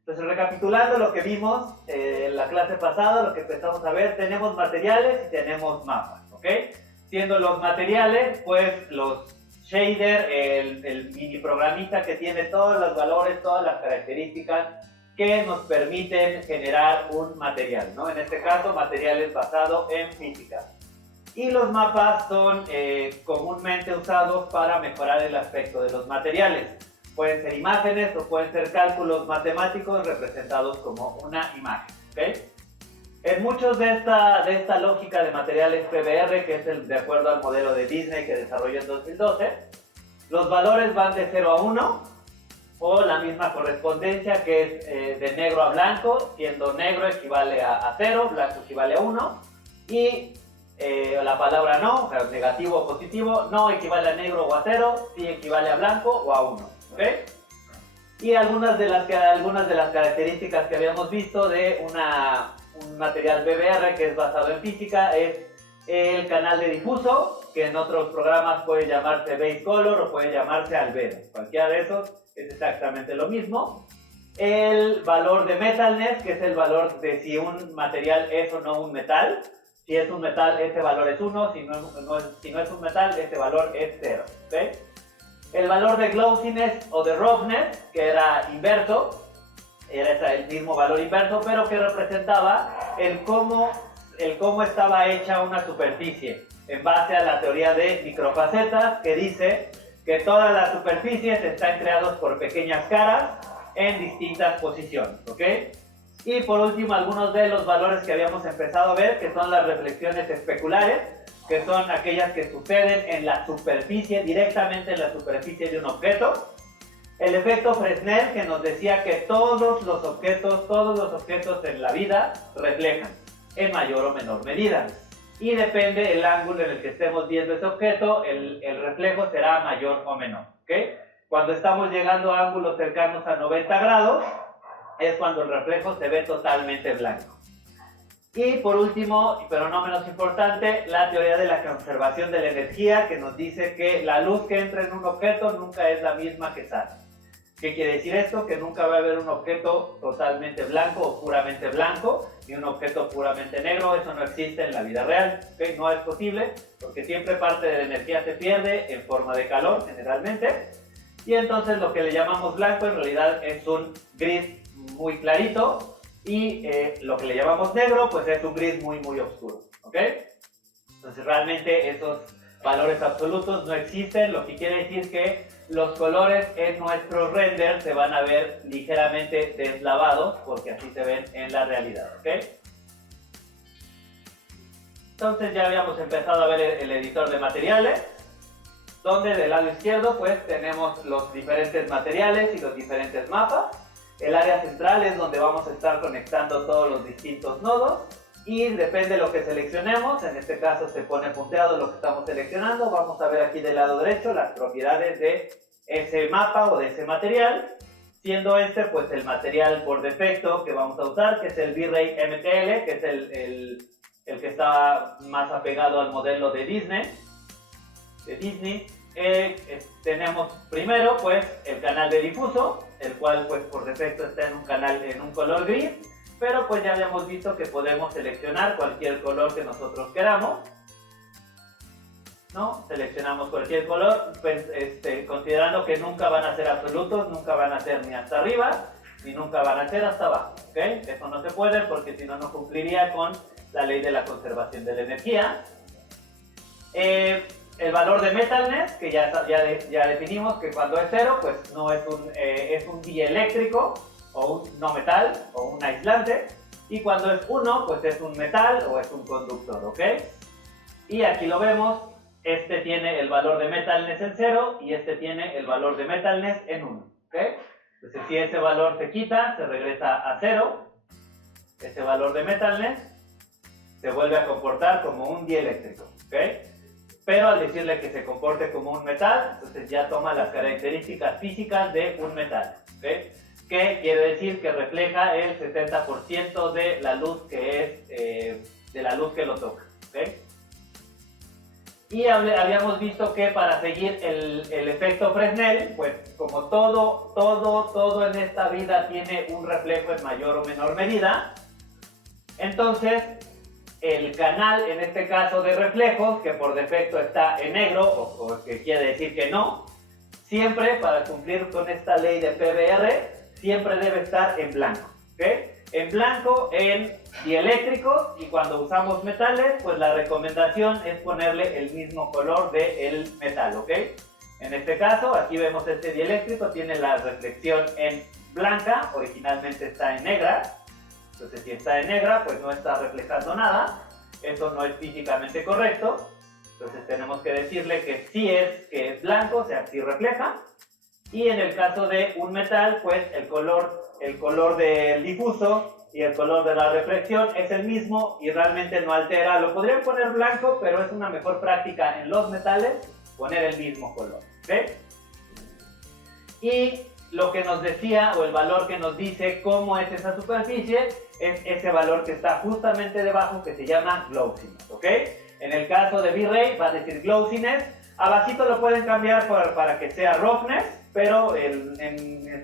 Entonces, recapitulando lo que vimos en la clase pasada, lo que empezamos a ver, tenemos materiales y tenemos mapas, ¿ok? Siendo los materiales, pues los shader, el mini programita que tiene todos los valores, todas las características que nos permiten generar un material, ¿no? En este caso, materiales basados en física. Y los mapas son comúnmente usados para mejorar el aspecto de los materiales. Pueden ser imágenes o pueden ser cálculos matemáticos representados como una imagen, ¿ok? En muchos de esta lógica de materiales PBR, que es de acuerdo al modelo de Disney que desarrolló en 2012, los valores van de 0 a 1, o la misma correspondencia que es de negro a blanco, siendo negro equivale a 0, blanco equivale a 1, y la palabra no, o sea, negativo o positivo, no equivale a negro o a 0, sí equivale a blanco o a 1, ¿ok? Y algunas de las características que habíamos visto de un material BBR que es basado en física es el canal de difuso, que en otros programas puede llamarse base color o puede llamarse albedo. Cualquiera de esos es exactamente lo mismo. El valor de metalness, que es el valor de si un material es o no un metal. Si es un metal, ese valor es 1. Si no es un metal, ese valor es 0. ¿Okay? El valor de glossiness o de roughness, que era inverso, era el mismo valor inverso, pero que representaba el cómo estaba hecha una superficie, en base a la teoría de microfacetas, que dice que todas las superficies están creadas por pequeñas caras en distintas posiciones, ¿ok? Y por último, algunos de los valores que habíamos empezado a ver, que son las reflexiones especulares, que son aquellas que suceden en la superficie, directamente en la superficie de un objeto. El efecto Fresnel, que nos decía que todos los objetos en la vida reflejan, en mayor o menor medida. Y depende del ángulo en el que estemos viendo ese objeto, el reflejo será mayor o menor, ¿ok? Cuando estamos llegando a ángulos cercanos a 90 grados, es cuando el reflejo se ve totalmente blanco. Y por último, pero no menos importante, la teoría de la conservación de la energía, que nos dice que la luz que entra en un objeto nunca es la misma que sale. ¿Qué quiere decir esto? Que nunca va a haber un objeto totalmente blanco o puramente blanco, ni un objeto puramente negro. Eso no existe en la vida real, ¿okay? No es posible, porque siempre parte de la energía se pierde en forma de calor, generalmente. Y entonces lo que le llamamos blanco en realidad es un gris muy clarito, y lo que le llamamos negro pues es un gris muy muy oscuro, ¿ok? Entonces realmente esos valores absolutos no existen, lo que quiere decir que los colores en nuestro render se van a ver ligeramente deslavados, porque así se ven en la realidad, ¿ok? Entonces ya habíamos empezado a ver el editor de materiales, donde del lado izquierdo pues tenemos los diferentes materiales y los diferentes mapas. El área central es donde vamos a estar conectando todos los distintos nodos, y depende de lo que seleccionemos. En este caso se pone punteado lo que estamos seleccionando. Vamos a ver aquí del lado derecho las propiedades de ese mapa o de ese material, siendo este pues el material por defecto que vamos a usar, que es el V-Ray MTL, que es el que está más apegado al modelo de Disney. Tenemos primero pues el canal de difuso, el cual pues por defecto está en un color gris, pero pues ya habíamos visto que podemos seleccionar cualquier color que nosotros queramos, ¿no? Seleccionamos cualquier color, pues, considerando que nunca van a ser absolutos, nunca van a ser ni hasta arriba, ni nunca van a ser hasta abajo, ¿ok? Eso no se puede, porque si no, no cumpliría con la ley de la conservación de la energía. El valor de metalness, que ya definimos que cuando es 0, pues no es un dieléctrico o un no metal o un aislante, y cuando es 1, pues es un metal o es un conductor, ¿ok? Y aquí lo vemos, este tiene el valor de metalness en 0 y este tiene el valor de metalness en 1, ¿ok? Entonces si ese valor se quita, se regresa a 0, ese valor de metalness se vuelve a comportar como un dieléctrico, ¿ok? Pero al decirle que se comporte como un metal, entonces ya toma las características físicas de un metal, ¿ok? Que quiere decir que refleja el 70% de la luz que lo toca, ¿ok? Y habíamos visto que para seguir el efecto Fresnel, pues como todo en esta vida tiene un reflejo en mayor o menor medida, entonces el canal, en este caso de reflejos, que por defecto está en negro, o que quiere decir que no, siempre para cumplir con esta ley de PBR, siempre debe estar en blanco, ¿ok? En blanco en dieléctricos, y cuando usamos metales, pues la recomendación es ponerle el mismo color del metal, ¿ok? En este caso, aquí vemos este dieléctrico, tiene la reflexión en blanca, originalmente está en negra, entonces si está en negra, pues no está reflejando nada, eso no es físicamente correcto, entonces tenemos que decirle que que es blanco, o sea, sí refleja, y en el caso de un metal, pues el color del difuso y el color de la reflexión es el mismo y realmente no altera. Lo podrían poner blanco, pero es una mejor práctica en los metales poner el mismo color, ¿ok? Y lo que nos decía, o el valor que nos dice cómo es esa superficie, es ese valor que está justamente debajo, que se llama glossiness, ¿ok? En el caso de V-Ray va a decir glossiness. Abajito lo pueden cambiar para que sea roughness, pero en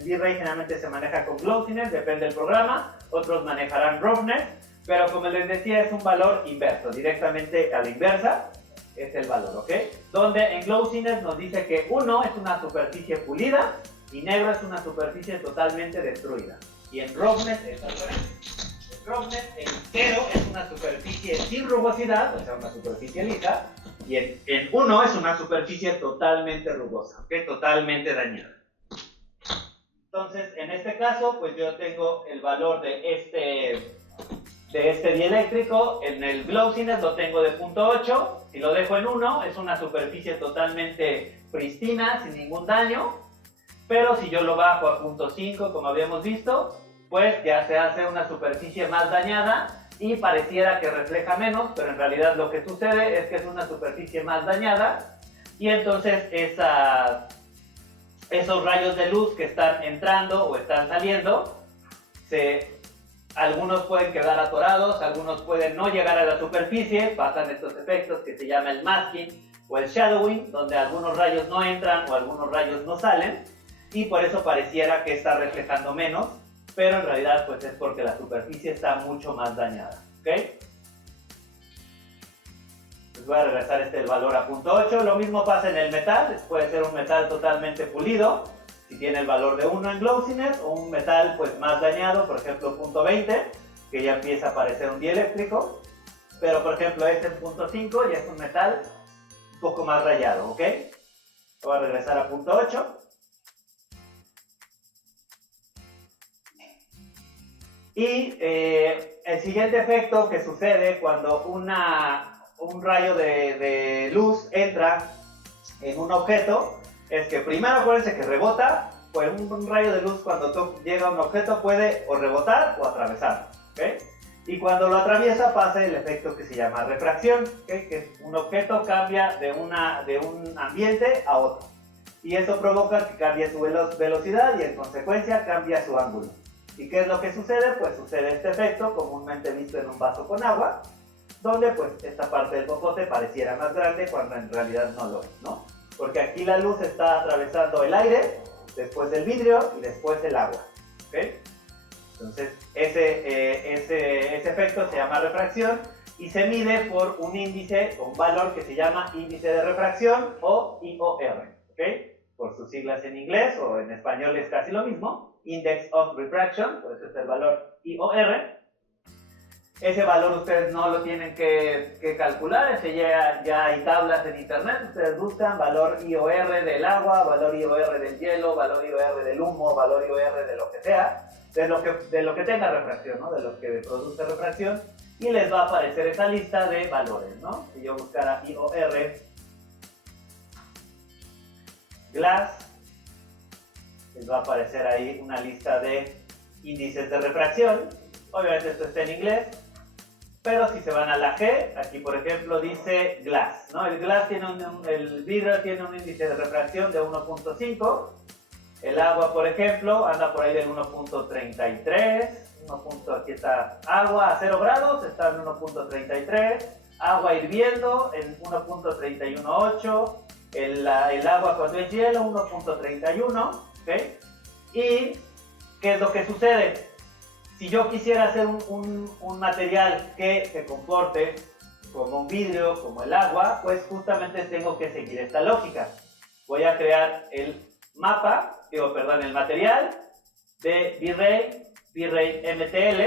V-Ray generalmente se maneja con glossiness, depende del programa. Otros manejarán roughness, pero como les decía, es un valor inverso, directamente a la inversa es el valor, ¿ok? Donde en glossiness nos dice que 1 es una superficie pulida y negro es una superficie totalmente destruida. Y en roughness es al revés. En roughness, en 0 es una superficie sin rugosidad, o sea, una superficie lisa, y en 1 es una superficie totalmente rugosa, ¿ok? Totalmente dañada. Entonces, en este caso, pues yo tengo el valor de este dieléctrico. En el glossiness lo tengo de 0.8. Si lo dejo en 1, es una superficie totalmente pristina, sin ningún daño. Pero si yo lo bajo a 0.5, como habíamos visto, pues ya se hace una superficie más dañada y pareciera que refleja menos, pero en realidad lo que sucede es que es una superficie más dañada, y entonces esos rayos de luz que están entrando o están saliendo, algunos pueden quedar atorados, algunos pueden no llegar a la superficie, pasan estos efectos que se llama el masking o el shadowing, donde algunos rayos no entran o algunos rayos no salen, y por eso pareciera que está reflejando menos, pero en realidad pues es porque la superficie está mucho más dañada, ¿ok? Les voy a regresar el valor a 0.8. Lo mismo pasa en el metal, puede ser un metal totalmente pulido, si tiene el valor de 1 en glossiness, o un metal pues más dañado, por ejemplo 0.20, que ya empieza a aparecer un dieléctrico, pero por ejemplo este en 0.5 ya es un metal un poco más rayado, ¿ok? Voy a regresar a 0.8. Y el siguiente efecto que sucede cuando un rayo de luz entra en un objeto es que primero acuérdense que rebota, pues un rayo de luz cuando llega a un objeto puede o rebotar o atravesar, ¿okay? Y cuando lo atraviesa pasa el efecto que se llama refracción, ¿okay? Que un objeto cambia de un ambiente a otro, y eso provoca que cambie su velocidad y en consecuencia cambia su ángulo. ¿Y qué es lo que sucede? Pues sucede este efecto comúnmente visto en un vaso con agua, donde pues esta parte del popote pareciera más grande cuando en realidad no lo es, ¿no? Porque aquí la luz está atravesando el aire, después el vidrio y después el agua, ¿ok? Entonces ese efecto se llama refracción y se mide por un índice, un valor que se llama índice de refracción o IOR, ¿ok? Por sus siglas en inglés, o en español es casi lo mismo. Index of Refraction, por eso es el valor IOR. Ese valor ustedes no lo tienen que calcular, ya hay tablas en internet, ustedes buscan valor IOR del agua, valor IOR del hielo, valor IOR del humo, valor IOR de lo que sea, de lo que tenga refracción, ¿no? De lo que produce refracción, y les va a aparecer esa lista de valores, ¿no? Si yo buscara IOR glass, les va a aparecer ahí una lista de índices de refracción. Obviamente esto está en inglés, pero si se van a la G, aquí por ejemplo dice glass, ¿no? El vidrio tiene un índice de refracción de 1.5, el agua por ejemplo anda por ahí del 1.33, aquí está agua a 0 grados, está en 1.33, agua hirviendo en 1.318, el agua cuando es hielo 1.31, ¿ok? Y ¿qué es lo que sucede? Si yo quisiera hacer un material que se comporte como un vidrio, como el agua, pues justamente tengo que seguir esta lógica. Voy a crear el mapa, el material de V-Ray MTL.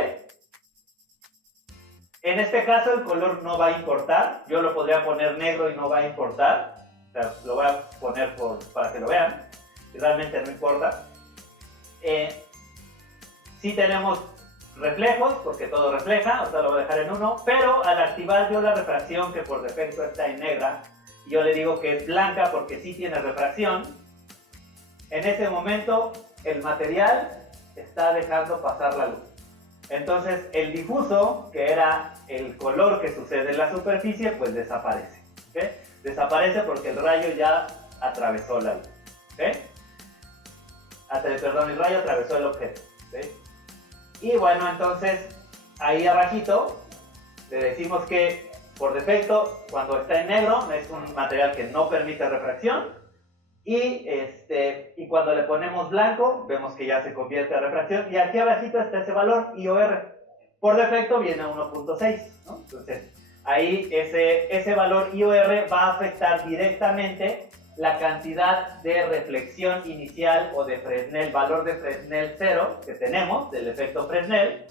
En este caso el color no va a importar, yo lo podría poner negro y no va a importar, o sea, lo voy a poner para que lo vean, y realmente no importa. Sí tenemos reflejos, porque todo refleja, o sea, lo voy a dejar en 1, pero al activar yo la refracción, que por defecto está en negra, y yo le digo que es blanca porque sí tiene refracción, en ese momento el material está dejando pasar la luz. Entonces el difuso, que era el color que sucede en la superficie, pues desaparece. ¿Okay? Desaparece porque el rayo ya atravesó la luz. ¿Okay? El rayo atravesó el objeto. ¿Okay? Y bueno, entonces ahí abajito le decimos que por defecto, cuando está en negro, es un material que no permite refracción. Y cuando le ponemos blanco, vemos que ya se convierte a refracción. Y aquí abajito está ese valor, IOR. Por defecto viene a 1.6, ¿no? Entonces, ahí ese valor IOR va a afectar directamente la cantidad de reflexión inicial o de Fresnel, valor de Fresnel 0 que tenemos, del efecto Fresnel,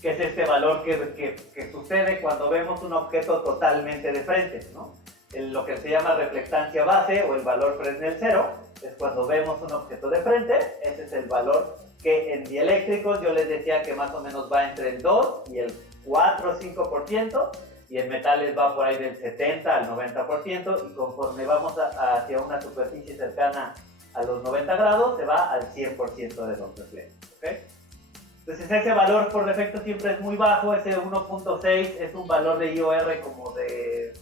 que es este valor que sucede cuando vemos un objeto totalmente de frente, ¿no? Lo que se llama reflectancia base o el valor Fresnel 0 es cuando vemos un objeto de frente. Ese es el valor que en dieléctricos yo les decía que más o menos va entre el 2 y el 4 o 5%, y en metales va por ahí del 70 al 90%, y conforme vamos hacia una superficie cercana a los 90 grados se va al 100% de los reflejos. ¿Okay? Entonces ese valor por defecto siempre es muy bajo. Ese 1.6 es un valor de IOR como de...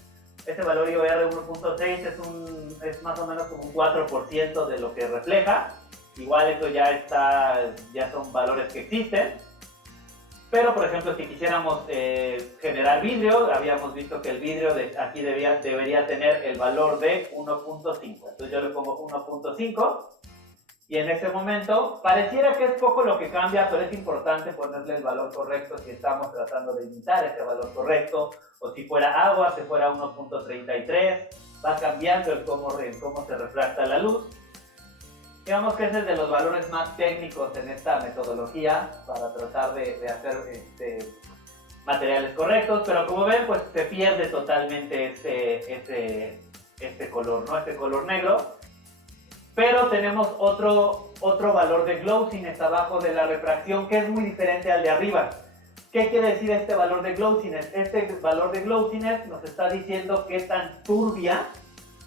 Ese valor IOR 1.6 es más o menos como un 4% de lo que refleja. Igual eso ya son valores que existen. Pero por ejemplo, si quisiéramos generar vidrio, habíamos visto que el vidrio aquí debería tener el valor de 1.5. Entonces yo le pongo 1.5. Y en ese momento, pareciera que es poco lo que cambia, pero es importante ponerle el valor correcto si estamos tratando de imitar ese valor correcto. O si fuera agua, si fuera 1.33, va cambiando el cómo se refracta la luz. Digamos que ese es de los valores más técnicos en esta metodología para tratar de hacer materiales correctos, pero como ven, pues se pierde totalmente este color, ¿no? Este color negro. Pero tenemos otro valor de glossiness abajo de la refracción que es muy diferente al de arriba. ¿Qué quiere decir este valor de glossiness? Este valor de glossiness nos está diciendo qué tan turbia,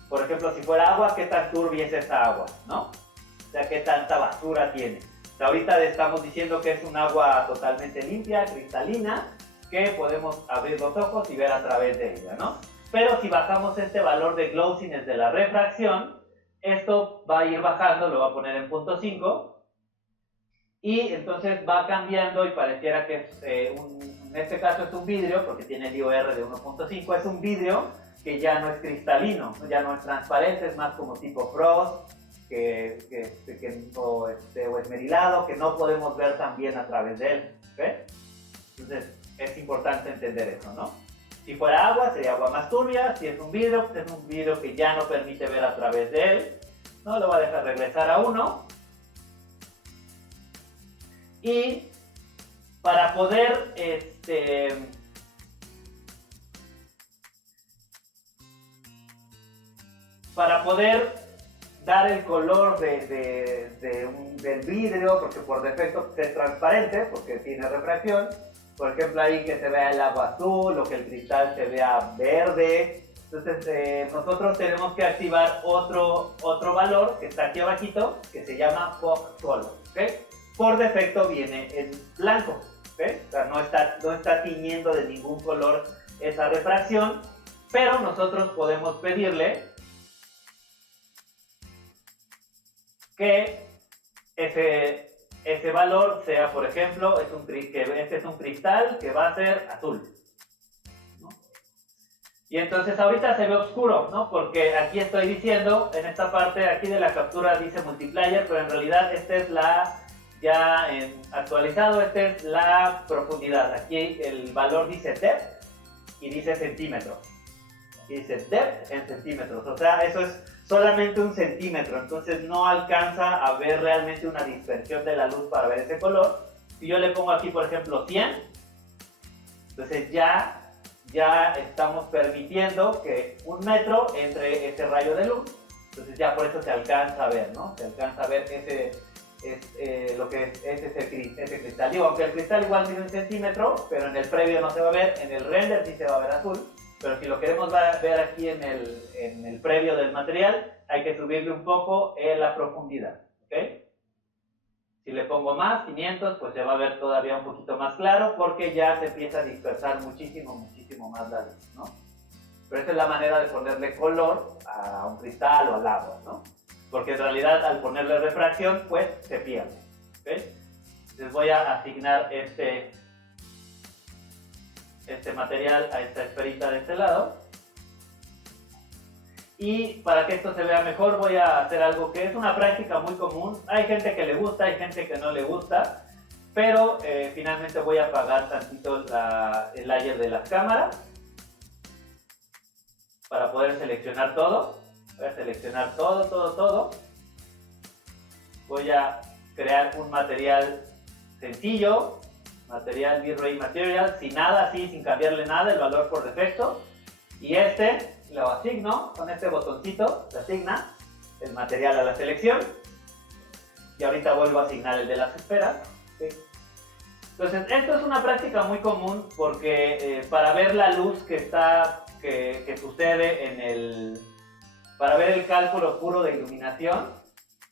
por ejemplo, si fuera agua, qué tan turbia es esa agua, ¿no? O sea, qué tanta basura tiene. O sea, ahorita estamos diciendo que es un agua totalmente limpia, cristalina, que podemos abrir los ojos y ver a través de ella, ¿no? Pero si bajamos este valor de glossiness de la refracción, esto va a ir bajando, lo va a poner en 0.5, y entonces va cambiando y pareciera que en este caso es un vidrio, porque tiene el IOR de 1.5, es un vidrio que ya no es cristalino, ya no es transparente, es más como tipo frost, o esmerilado, que no podemos ver tan bien a través de él. ¿Okay? Entonces es importante entender eso, ¿no? Si fuera agua, sería agua más turbia. Si es un vidrio, pues es un vidrio que ya no permite ver a través de él. ¿No? Lo voy a dejar regresar a 1. Y para poder dar el color del vidrio, porque por defecto es transparente, porque tiene refracción. Por ejemplo, ahí que se vea el agua azul o que el cristal se vea verde. Entonces nosotros tenemos que activar otro valor que está aquí abajito, que se llama Fox Color. ¿Okay? Por defecto viene en blanco. ¿Okay? O sea, no está tiñendo de ningún color esa refracción, pero nosotros podemos pedirle que ese valor sea, por ejemplo, este es un cristal que va a ser azul. Y entonces ahorita se ve oscuro, ¿no? Porque aquí estoy diciendo, en esta parte aquí de la captura dice multiplayer, pero en realidad esta es la, ya actualizado, esta es la profundidad. Aquí el valor dice depth y dice centímetros. Aquí dice depth en centímetros, o sea, eso es solamente un centímetro, entonces no alcanza a ver realmente una dispersión de la luz para ver ese color. Si yo le pongo aquí, por ejemplo, 100, entonces ya estamos permitiendo que 1 metro entre ese rayo de luz, entonces ya por eso se alcanza a ver, ¿no? Se alcanza a ver lo que es ese cristal. Digo, aunque el cristal igual mide 1 centímetro, pero en el previo no se va a ver, en el render sí se va a ver azul, pero si lo queremos ver aquí en el previo del material, hay que subirle un poco la profundidad, ¿ok? Si le pongo más, 500, pues se va a ver todavía un poquito más claro porque ya se empieza a dispersar muchísimo más la luz, ¿no? Pero esa es la manera de ponerle color a un cristal o al agua, ¿no? Porque en realidad al ponerle refracción, pues se pierde, ¿ok? Entonces voy a asignar este material a esta esferita de este lado. Y para que esto se vea mejor voy a hacer algo que es una práctica muy común. Hay gente que le gusta, hay gente que no le gusta, pero finalmente voy a apagar tantito el layer de las cámaras para poder seleccionar todo. Voy a seleccionar todo. Voy a crear un material sencillo, material V-Ray Material, sin nada, así, sin cambiarle nada, el valor por defecto. Y lo asigno con este botoncito, se asigna el material a la selección. Y ahorita vuelvo a asignar el de las esferas. ¿Sí? Entonces, esto es una práctica muy común porque para ver la luz que sucede para ver el cálculo puro de iluminación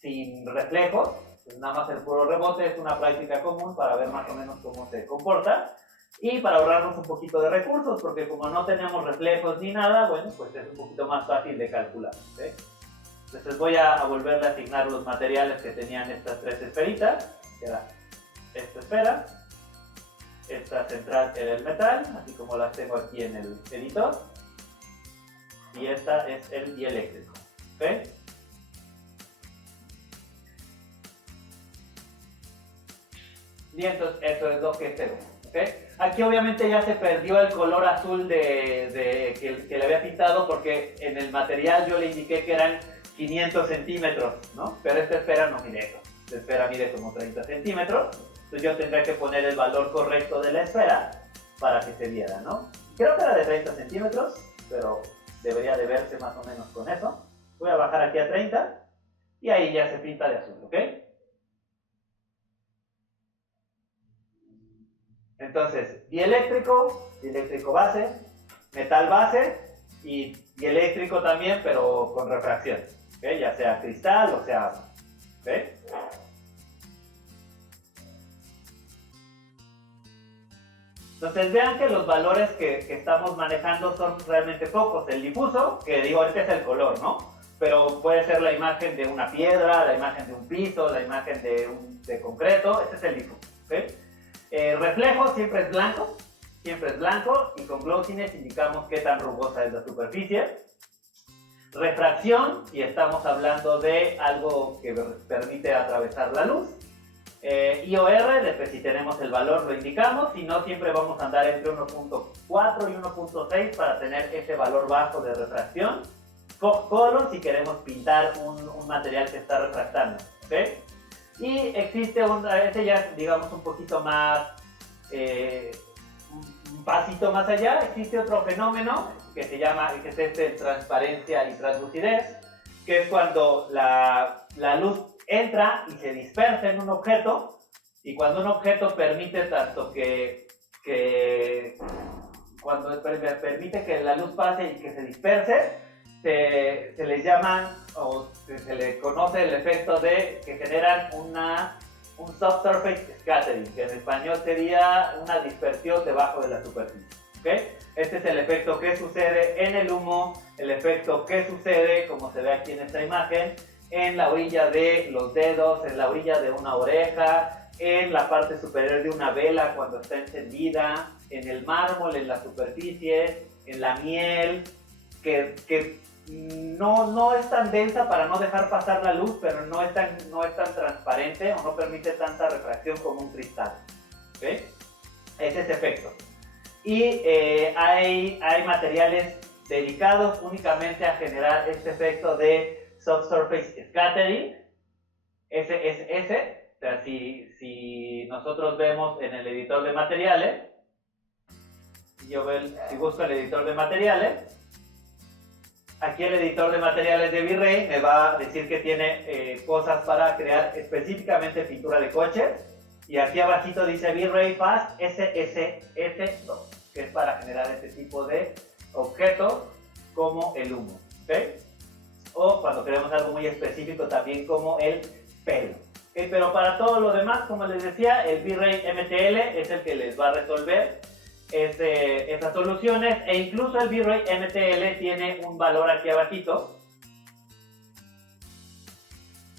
sin reflejos, pues nada más el puro rebote es una práctica común para ver más o menos cómo se comporta. Y para ahorrarnos un poquito de recursos, porque como no tenemos reflejos ni nada, bueno, pues es un poquito más fácil de calcular, ¿okay? Entonces voy a volverle a asignar los materiales que tenían estas 3 esferitas, que era esta esfera, esta central era el metal, así como las tengo aquí en el editor, y esta es el dieléctrico, ¿ok? Y entonces eso es lo que tengo, ¿ok? Aquí obviamente ya se perdió el color azul que le había pintado porque en el material yo le indiqué que eran 500 centímetros, ¿no? Pero esta esfera no mide eso. Esta esfera mide como 30 centímetros. Entonces yo tendría que poner el valor correcto de la esfera para que se viera, ¿no? Creo que era de 30 centímetros, pero debería de verse más o menos con eso. Voy a bajar aquí a 30 y ahí ya se pinta de azul, ¿ok? Entonces, dieléctrico base, metal base y dieléctrico también, pero con refracción, ¿okay? Ya sea cristal o sea agua, ¿okay? Entonces vean que los valores que estamos manejando son realmente pocos. El difuso, que digo, este es el color, ¿no? Pero puede ser la imagen de una piedra, la imagen de un piso, la imagen de concreto, este es el difuso, ¿okay? Reflejo siempre es blanco y con glossiness indicamos qué tan rugosa es la superficie. Refracción, y estamos hablando de algo que permite atravesar la luz. IOR, después si tenemos el valor lo indicamos, si no siempre vamos a andar entre 1.4 y 1.6 para tener ese valor bajo de refracción. Color, si queremos pintar un material que está refractando, ¿ok? Y existe ese ya digamos un poquito más, un pasito más allá, existe otro fenómeno que se llama, que es este transparencia y translucidez, que es cuando la luz entra y se dispersa en un objeto, y cuando un objeto permite tanto cuando permite que la luz pase y que se disperse, se les llaman, o se le conoce el efecto de que generan un subsurface scattering, que en español sería una dispersión debajo de la superficie, ¿okay? Este es el efecto que sucede en el humo, el efecto que sucede, como se ve aquí en esta imagen, en la orilla de los dedos, en la orilla de una oreja, en la parte superior de una vela cuando está encendida, en el mármol, en la superficie, en la miel, que no es tan densa para no dejar pasar la luz, pero no es tan transparente o no permite tanta refracción como un cristal. ¿Okay? Es ese efecto. Y hay materiales dedicados únicamente a generar este efecto de soft surface scattering, SSS. O sea, si nosotros vemos en el editor de materiales, si busco el editor de materiales, aquí el editor de materiales de V-Ray me va a decir que tiene cosas para crear específicamente pintura de coches. Y aquí abajito dice V-Ray Fast SSS2, que es para generar este tipo de objetos como el humo. ¿Okay? O cuando queremos algo muy específico también como el pelo. ¿Okay? Pero para todo lo demás, como les decía, el V-Ray MTL es el que les va a resolver esas soluciones, e incluso el V-Ray MTL tiene un valor aquí abajito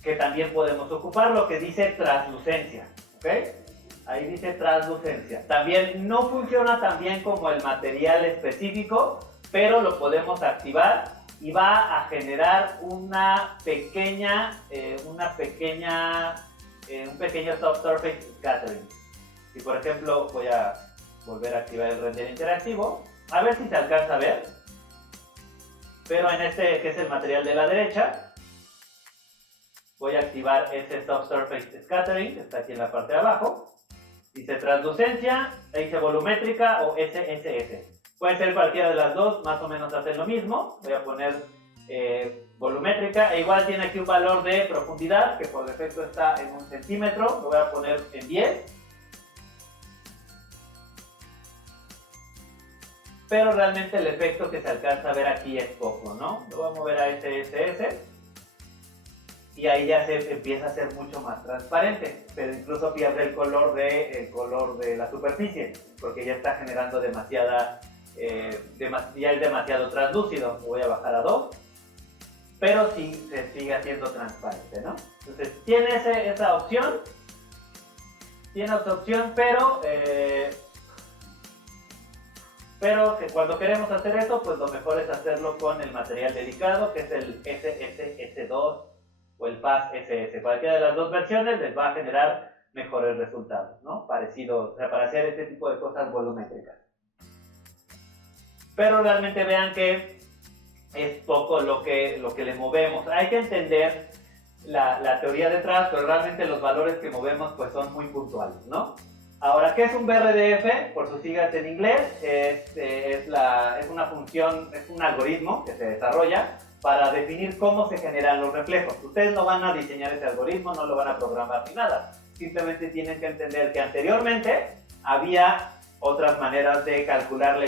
que también podemos ocupar, lo que dice translucencia. ¿Okay? Ahí dice translucencia. También no funciona tan bien como el material específico, pero lo podemos activar y va a generar un pequeño soft surface scattering. Si por ejemplo voy a volver a activar el render interactivo, a ver si se alcanza a ver, pero en este que es el material de la derecha, voy a activar ese soft surface scattering que está aquí en la parte de abajo. Dice translucencia, dice volumétrica o SSS. Puede ser cualquiera de las dos, más o menos hacen lo mismo. Voy a poner volumétrica, e igual tiene aquí un valor de profundidad que por defecto está en 1 centímetro, lo voy a poner en 10. Pero realmente el efecto que se alcanza a ver aquí es poco, ¿no? Lo voy a mover a SSS. Y ahí ya se empieza a ser mucho más transparente, pero incluso pierde el color de la superficie, porque ya está generando ya es demasiado translúcido. Voy a bajar a 2, pero sí se sigue haciendo transparente, ¿no? Entonces tiene esa opción, pero que cuando queremos hacer eso, pues lo mejor es hacerlo con el material dedicado, que es el SSS2 o el PAS SS. Cualquiera de las dos versiones les va a generar mejores resultados, ¿no? Parecido, o sea, para hacer este tipo de cosas volumétricas. Pero realmente vean que es poco lo que le movemos. Hay que entender la teoría detrás, pero realmente los valores que movemos pues son muy puntuales, ¿no? Ahora, ¿qué es un BRDF? Por sus siglas en inglés, es una función, es un algoritmo que se desarrolla para definir cómo se generan los reflejos. Ustedes no van a diseñar ese algoritmo, no lo van a programar ni nada. Simplemente tienen que entender que anteriormente había otras maneras de calcular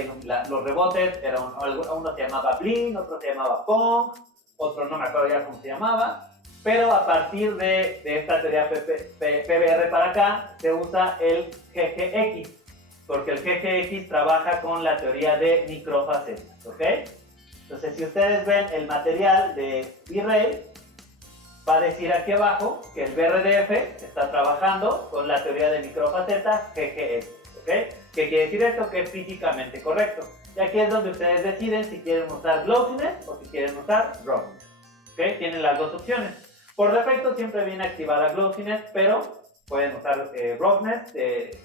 los rebotes. Uno se llamaba Blin, otro se llamaba Pong, otro no me acuerdo ya cómo se llamaba. Pero a partir de esta teoría PBR para acá, se usa el GGX, porque el GGX trabaja con la teoría de microfacetas, ¿ok? Entonces, si ustedes ven el material de V-Ray, va a decir aquí abajo que el BRDF está trabajando con la teoría de microfacetas GGX, ¿ok? ¿Qué quiere decir esto? Que es físicamente correcto. Y aquí es donde ustedes deciden si quieren usar glossiness o si quieren usar roughness, ¿ok? Tienen las dos opciones. Por defecto siempre viene activada glossiness, pero pueden usar roughness de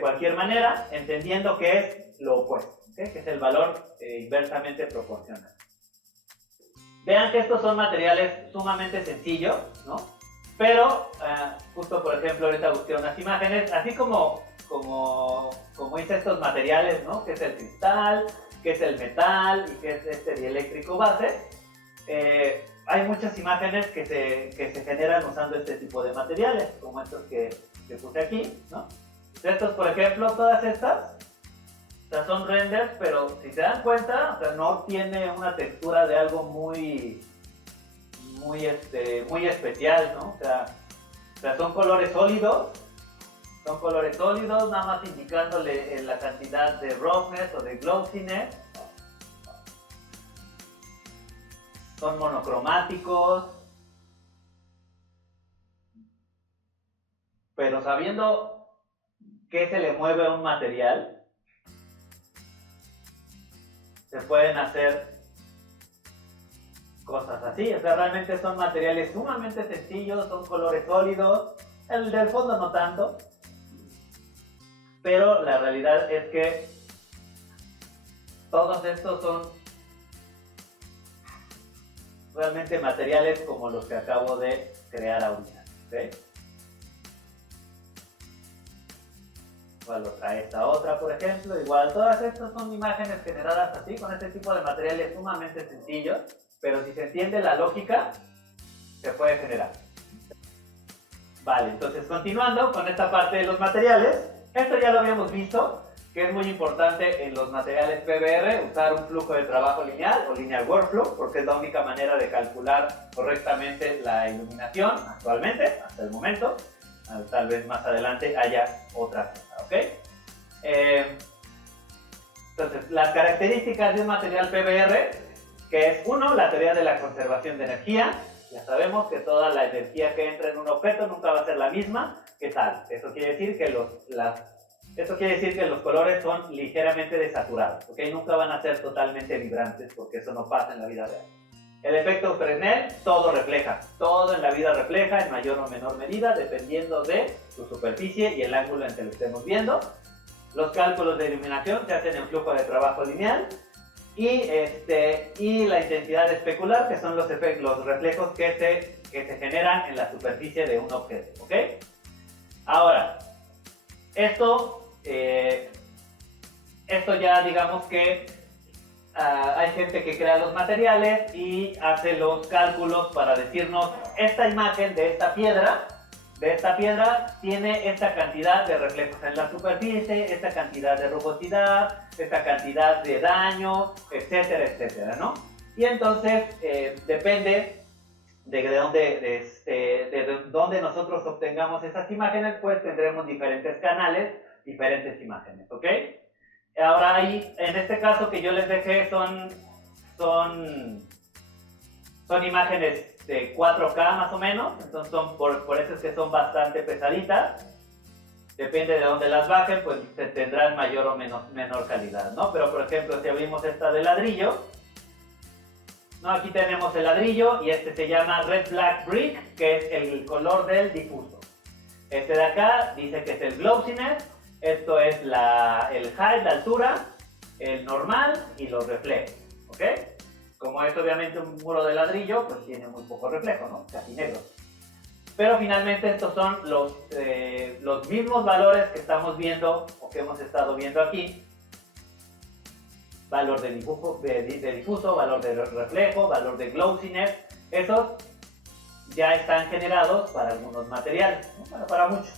cualquier manera, entendiendo que es lo opuesto, ¿okay? Que es el valor inversamente proporcional. Vean que estos son materiales sumamente sencillos, ¿no? Pero, justo por ejemplo, ahorita busqué unas imágenes, así como hice estos materiales, ¿no? Que es el cristal, que es el metal y que es este dieléctrico base. Hay muchas imágenes que se generan usando este tipo de materiales, como estos que puse aquí, ¿no? Estos, por ejemplo, todas estas, o sea, son renders, pero si se dan cuenta, o sea, no tiene una textura de algo muy especial, ¿no? O sea, son colores sólidos, nada más indicándole la cantidad de roughness o de glossiness. Son monocromáticos, pero sabiendo qué se le mueve a un material, se pueden hacer cosas así. O sea, realmente son materiales sumamente sencillos, son colores sólidos. El del fondo no tanto, pero la realidad es que todos estos son realmente materiales como los que acabo de crear ahorita, ¿okay? Igual lo trae esta otra, por ejemplo. Igual todas estas son imágenes generadas así, con este tipo de materiales sumamente sencillos, pero si se entiende la lógica, se puede generar. Vale, entonces continuando con esta parte de los materiales, esto ya lo habíamos visto, que es muy importante en los materiales PBR usar un flujo de trabajo lineal o linear workflow, porque es la única manera de calcular correctamente la iluminación actualmente, hasta el momento. Tal vez más adelante haya otra cosa, ¿ok? Entonces, las características de un material PBR, que es uno, la teoría de la conservación de energía. Ya sabemos que toda la energía que entra en un objeto nunca va a ser la misma que tal. Eso quiere decir que los colores son ligeramente desaturados, ¿ok? Nunca van a ser totalmente vibrantes, porque eso no pasa en la vida real. El efecto Fresnel, todo refleja, todo en la vida refleja en mayor o menor medida, dependiendo de su superficie y el ángulo en que lo estemos viendo. Los cálculos de iluminación se hacen en flujo de trabajo lineal. Y la intensidad especular, que son los reflejos que se generan en la superficie de un objeto, ¿ok? Ahora, esto ya digamos que hay gente que crea los materiales y hace los cálculos para decirnos esta imagen de esta piedra tiene esta cantidad de reflejos en la superficie, esta cantidad de rugosidad, esta cantidad de daño, etcétera, etcétera, ¿no? Y entonces depende de dónde nosotros obtengamos esas imágenes, pues tendremos diferentes canales, diferentes imágenes, ¿ok? Ahora ahí, en este caso que yo les dejé son imágenes de 4K más o menos, entonces por eso es que son bastante pesaditas. Depende de dónde las bajen, pues tendrán mayor o menor calidad, ¿no? Pero por ejemplo, si abrimos esta de ladrillo, ¿no? Aquí tenemos el ladrillo y este se llama Red Black Brick, que es el color del difuso. Este de acá dice que es el glossiness, esto es el height, la altura, el normal y los reflejos, ¿ok? Como es obviamente un muro de ladrillo, pues tiene muy poco reflejo, ¿no? Casi negro. Pero finalmente estos son los mismos valores que estamos viendo o que hemos estado viendo aquí. Valor de difuso, valor de reflejo, valor de glossiness. Esos ya están generados para algunos materiales, ¿no? Bueno, para muchos.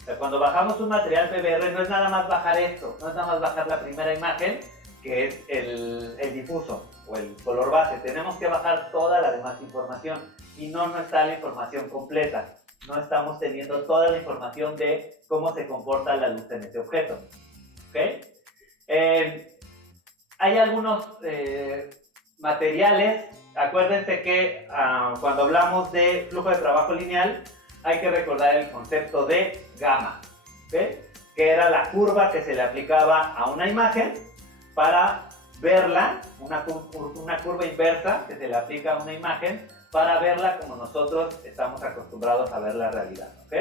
O sea, cuando bajamos un material PBR no es nada más bajar esto, no es nada más bajar la primera imagen, que es el difuso o el color base. Tenemos que bajar toda la demás información y no está la información completa. No estamos teniendo toda la información de cómo se comporta la luz en ese objeto, ¿ok? Hay algunos materiales, acuérdense que cuando hablamos de flujo de trabajo lineal hay que recordar el concepto de gamma, ¿okay? Que era la curva que se le aplicaba a una imagen para verla, una curva inversa que se le aplica a una imagen para verla como nosotros estamos acostumbrados a ver la realidad, ¿ok?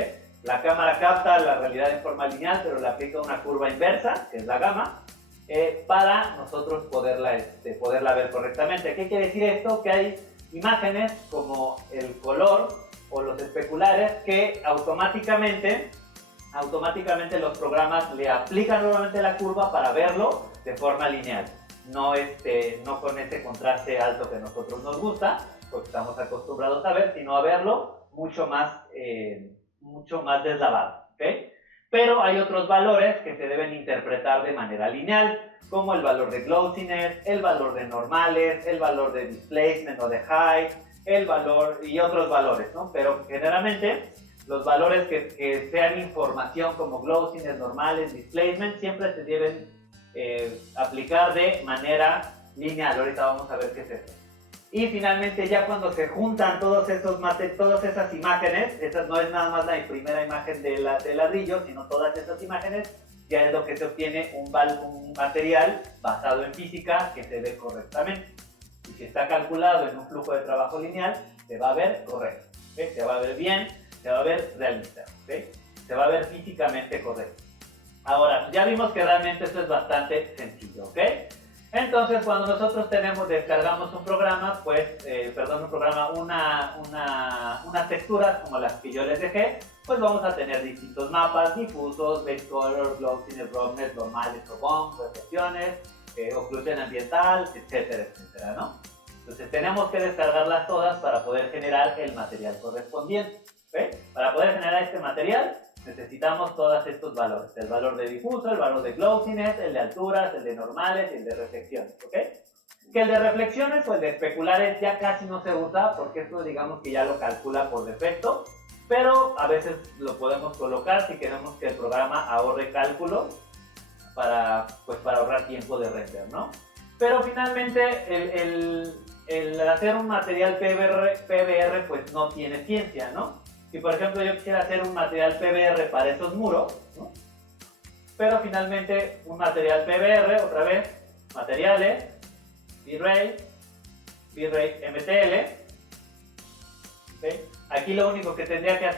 La cámara capta la realidad en forma lineal, pero le aplica una curva inversa, que es la gamma, para nosotros poderla ver correctamente. ¿Qué quiere decir esto? Que hay imágenes como el color o los especulares que automáticamente los programas le aplican nuevamente la curva para verlo de forma lineal, no con ese contraste alto que a nosotros nos gusta, porque estamos acostumbrados a ver, sino a verlo mucho más deslavado, ¿okay? Pero hay otros valores que se deben interpretar de manera lineal, como el valor de glossiness, el valor de normales, el valor de displacement o de height, el valor y otros valores, ¿no? Pero generalmente los valores que sean información como glossiness, normales, displacement, siempre se deben aplicar de manera lineal. Ahorita vamos a ver qué es eso. Y finalmente, ya cuando se juntan todas esas imágenes, esa no es nada más la primera imagen de ladrillo, sino todas esas imágenes, ya es lo que se obtiene un material basado en física que se ve correctamente. Y si está calculado en un flujo de trabajo lineal, se va a ver correcto, ¿okay? Se va a ver bien, se va a ver realista, ¿okay? Se va a ver físicamente correcto. Ahora, ya vimos que realmente esto es bastante sencillo, ¿ok? Entonces, cuando nosotros descargamos un programa, unas texturas como las que yo les dejé, pues vamos a tener distintos mapas, difusos, base color, glossiness, roughness, normales, bump, reflexiones, oclusión ambiental, etcétera, etcétera, ¿no? Entonces tenemos que descargarlas todas para poder generar el material correspondiente, ¿ok? Para poder generar este material necesitamos todos estos valores, el valor de difuso, el valor de glossiness, el de alturas, el de normales y el de reflexiones, ¿ok? Que el de reflexiones o el de especulares ya casi no se usa porque esto digamos que ya lo calcula por defecto, pero a veces lo podemos colocar si queremos que el programa ahorre cálculo para ahorrar tiempo de render, ¿no? Pero finalmente el hacer un material PBR pues no tiene ciencia, ¿no? Si por ejemplo yo quisiera hacer un material PBR para esos muros, ¿no? Pero finalmente un material PBR, otra vez, materiales, V-Ray MTL, ¿okay? Aquí lo único que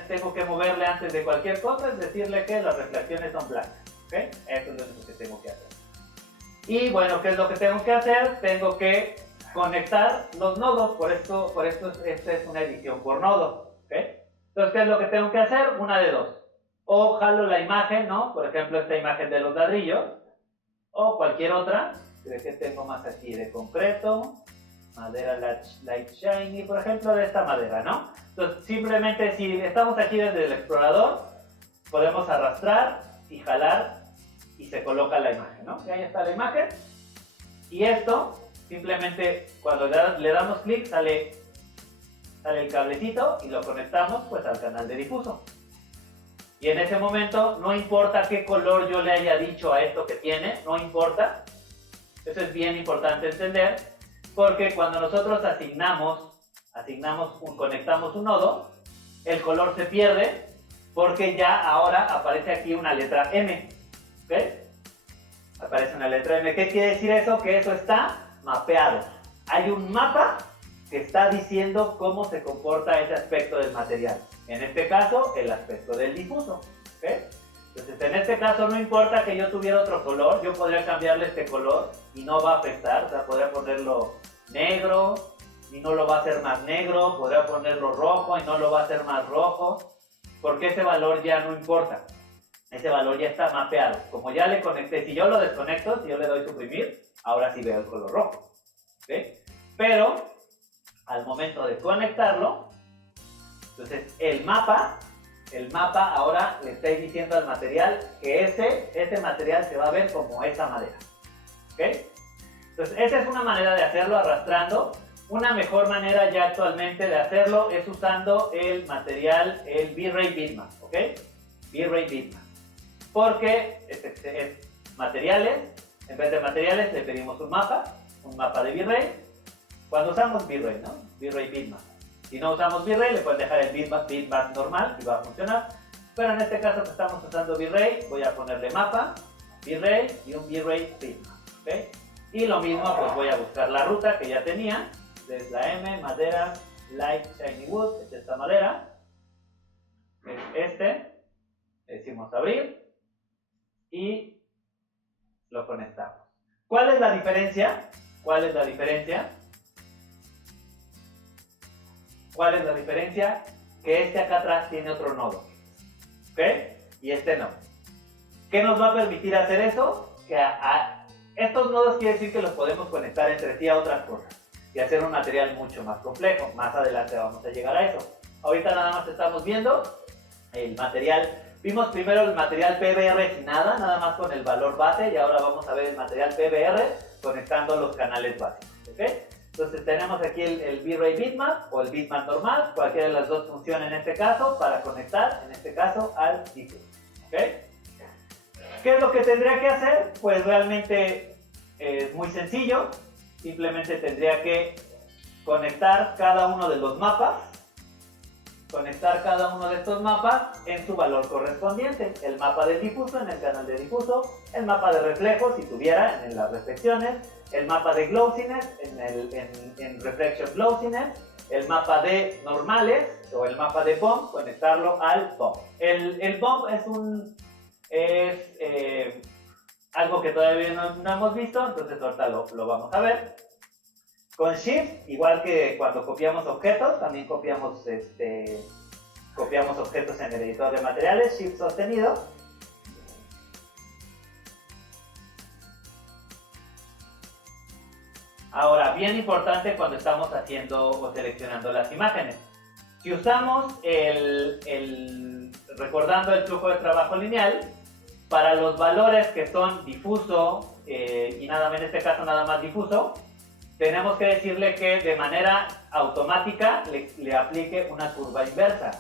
tengo que moverle antes de cualquier cosa es decirle que las reflexiones son blancas, ¿okay? Eso es lo único que tengo que hacer. Y bueno, ¿qué es lo que tengo que hacer? Tengo que conectar los nodos, por esto esta es una edición por nodo, ¿okay? Entonces, ¿qué es lo que tengo que hacer? Una de dos. O jalo la imagen, ¿no? Por ejemplo, esta imagen de los ladrillos. O cualquier otra. ¿Qué tengo más aquí? De concreto. Madera light shiny, por ejemplo, de esta madera, ¿no? Entonces, simplemente si estamos aquí desde el explorador, podemos arrastrar y jalar y se coloca la imagen, ¿no? Y ahí está la imagen. Y esto, simplemente cuando le damos clic, sale el cablecito y lo conectamos pues al canal de difuso. Y en ese momento no importa qué color yo le haya dicho a esto que tiene, no importa. Eso es bien importante entender, porque cuando nosotros conectamos un nodo, el color se pierde porque ya ahora aparece aquí una letra M, ¿ok? Aparece una letra M. ¿Qué quiere decir eso? Que eso está mapeado. Hay un mapa que está diciendo cómo se comporta ese aspecto del material. En este caso, el aspecto del difuso, ¿ok? Entonces, en este caso no importa que yo tuviera otro color, yo podría cambiarle este color y no va a afectar, o sea, podría ponerlo negro y no lo va a hacer más negro, podría ponerlo rojo y no lo va a hacer más rojo, porque ese valor ya no importa, ese valor ya está mapeado. Como ya le conecté, si yo lo desconecto, si yo le doy suprimir, ahora sí veo el color rojo, ¿ok? Pero al momento de conectarlo, entonces el mapa ahora le está diciendo al material que ese material se va a ver como esa madera, ¿ok? Entonces esa es una manera de hacerlo arrastrando. Una mejor manera ya actualmente de hacerlo es usando el material, el V-Ray Bitmap, ¿ok? V-Ray Bitmap. Porque es materiales, en vez de materiales le pedimos un mapa de V-Ray. Cuando usamos V-Ray, ¿no? V-Ray Bitmap. Si no usamos V-Ray, le pueden dejar el bitmap normal y va a funcionar. Pero en este caso que estamos usando V-Ray, voy a ponerle mapa, V-Ray y un V-Ray Bitmap, ¿ok? Y lo mismo, pues voy a buscar la ruta que ya tenía. Es la M, madera, light shiny wood, es esta madera. Es le decimos abrir y lo conectamos. ¿Cuál es la diferencia? ¿Cuál es la diferencia? ¿Cuál es la diferencia? Que este acá atrás tiene otro nodo, ¿ok? Y este no. ¿Qué nos va a permitir hacer eso? Que estos nodos quiere decir que los podemos conectar entre sí a otras cosas y hacer un material mucho más complejo. Más adelante vamos a llegar a eso. Ahorita nada más estamos viendo el material. Vimos primero el material PBR sin nada más con el valor base, y ahora vamos a ver el material PBR conectando los canales básicos, ¿ok? Entonces tenemos aquí el V-Ray Bitmap o el Bitmap normal, cualquiera de las dos funciona en este caso para conectar, en este caso, al difuso, ¿ok? ¿Qué es lo que tendría que hacer? Pues realmente es muy sencillo, simplemente tendría que conectar cada uno de los mapas conectar cada uno de estos mapas en su valor correspondiente. El mapa de difuso en el canal de difuso, el mapa de reflejo si tuviera en las reflexiones, el mapa de glossiness en reflection glossiness, el mapa de normales o el mapa de bump, conectarlo al bump. El bump es algo que todavía no hemos visto, entonces ahorita lo vamos a ver. Con Shift, igual que cuando copiamos objetos, también copiamos objetos en el editor de materiales, Shift sostenido. Ahora, bien importante cuando estamos haciendo o seleccionando las imágenes. Si usamos recordando el flujo de trabajo lineal, para los valores que son difuso y en este caso nada más difuso, tenemos que decirle que de manera automática le aplique una curva inversa.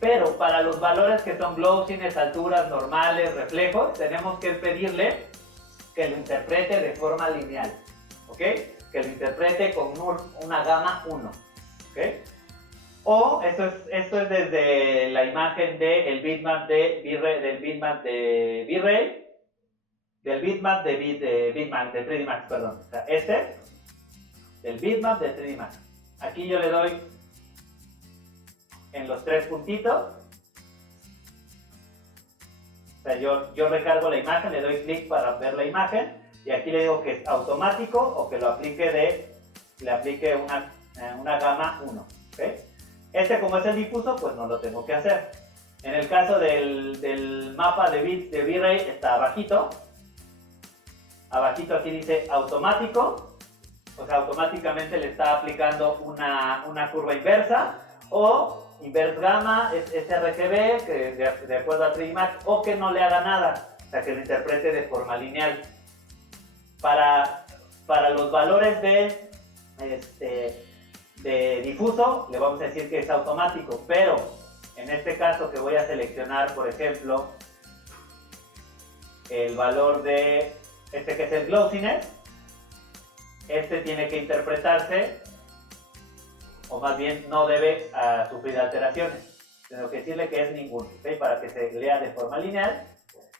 Pero para los valores que son glossiness, alturas, normales, reflejos, tenemos que pedirle que lo interprete de forma lineal. ¿Ok? Que lo interprete con una gama 1. ¿Ok? O esto es desde la imagen del bitmap de V-Ray, del bitmap de 3D Max, perdón. O sea, del bitmap de 3D Max. Aquí yo le doy en los 3 puntitos. O sea, yo recargo la imagen, le doy clic para ver la imagen y aquí le digo que es automático o que le aplique una gama 1. ¿Okay? Como es el difuso, pues no lo tengo que hacer. En el caso del mapa de bits de V-Ray está abajito. Abajito aquí dice automático, o sea, automáticamente le está aplicando una curva inversa, o inverse gamma, es sRGB, que de acuerdo a 3D Max, o que no le haga nada, o sea, que lo interprete de forma lineal. Para los valores de difuso, le vamos a decir que es automático, pero en este caso que voy a seleccionar, por ejemplo, el valor de que es el glossiness, tiene que interpretarse, o más bien no debe sufrir alteraciones. Tengo que decirle que es ninguno, ¿okay? Para que se lea de forma lineal.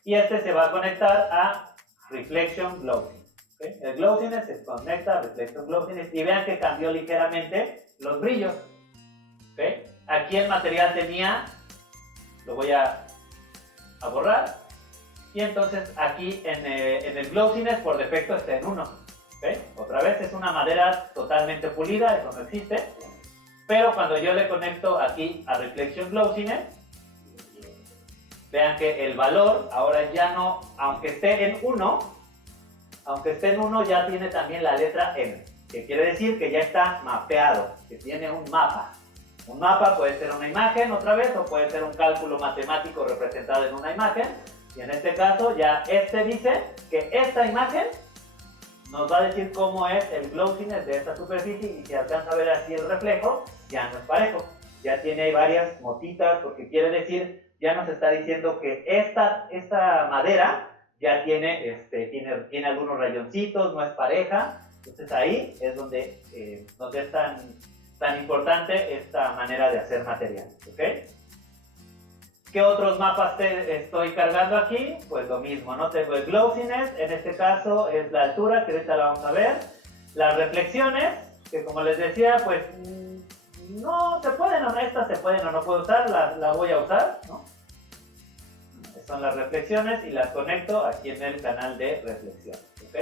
Y se va a conectar a Reflection Glossiness. ¿Okay? El glossiness se conecta a Reflection Glossiness y vean que cambió ligeramente los brillos. ¿Okay? Aquí el material tenía, lo voy a borrar. Y entonces aquí en el glossiness por defecto está en 1. ¿Okay? Otra vez es una madera totalmente pulida, eso no existe. Pero cuando yo le conecto aquí a Reflection Glossiness, vean que el valor ahora ya no, aunque esté en 1, ya tiene también la letra M, que quiere decir que ya está mapeado, que tiene un mapa. Un mapa puede ser una imagen otra vez, o puede ser un cálculo matemático representado en una imagen. Y en este caso ya dice que esta imagen nos va a decir cómo es el glossiness de esta superficie, y si alcanza a ver así el reflejo, ya no es parejo. Ya tiene varias motitas, porque quiere decir, ya nos está diciendo que esta madera ya tiene algunos rayoncitos, no es pareja. Entonces ahí es donde es tan importante esta manera de hacer material. ¿Okay? ¿Qué otros mapas estoy cargando aquí? Pues lo mismo, ¿no? Tengo el glossiness, en este caso es la altura, que ahorita la vamos a ver. Las reflexiones, que como les decía, pues no se pueden o no puedo usar, la voy a usar, ¿no? Son las reflexiones y las conecto aquí en el canal de reflexión, ¿ok?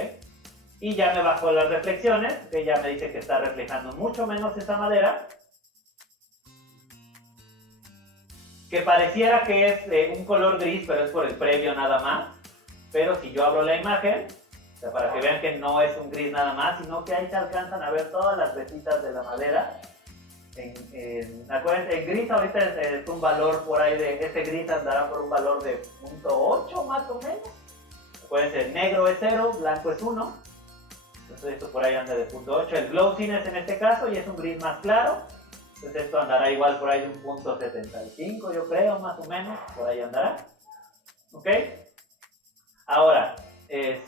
Y ya me bajó las reflexiones, que ya me dice que está reflejando mucho menos esa madera. Que pareciera que es un color gris, pero es por el previo nada más. Pero si yo abro la imagen, o sea, para que vean que no es un gris nada más, sino que ahí se alcanzan a ver todas las vesitas de la madera. Acuérdense, en gris ahorita es un valor por ahí este gris andará por un valor de 0.8 más o menos. Acuérdense, el negro es 0, blanco es 1. Entonces esto por ahí anda de 0.8. El glossiness en este caso y es un gris más claro. Entonces esto andará igual por ahí de un 0.75, yo creo, más o menos, por ahí andará. ¿Ok? Ahora, en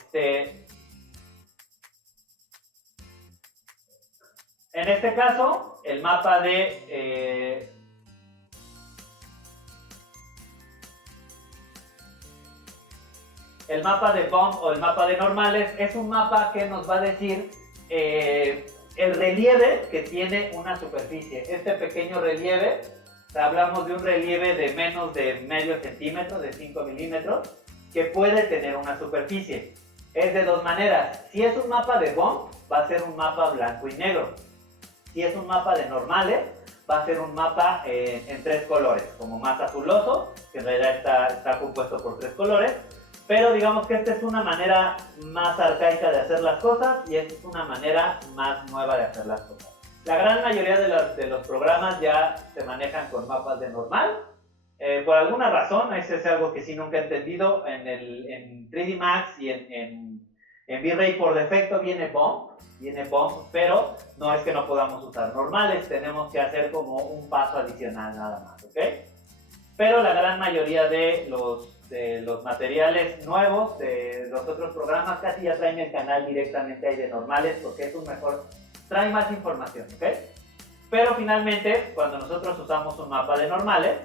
este caso, el mapa de el mapa de bump o el mapa de normales es un mapa que nos va a decir el relieve que tiene una superficie. Este pequeño relieve, hablamos de un relieve de menos de medio centímetro, de 5 milímetros, que puede tener una superficie. Es de dos maneras. Si es un mapa de bump, va a ser un mapa blanco y negro. Si es un mapa de normales, va a ser un mapa en tres colores, como más azuloso, que en realidad está compuesto por tres colores, pero digamos que esta es una manera más arcaica de hacer las cosas y esta es una manera más nueva de hacer las cosas. La gran mayoría de los programas ya se manejan con mapas de normal. Por alguna razón, ese es algo que sí nunca he entendido, en 3D Max y en V-Ray por defecto viene bump, pero no es que no podamos usar normales, tenemos que hacer como un paso adicional nada más, ¿ok? Pero la gran mayoría de los materiales nuevos de los otros programas casi ya traen el canal directamente ahí de normales porque es un mejor, trae más información, ¿ok? Pero finalmente, cuando nosotros usamos un mapa de normales,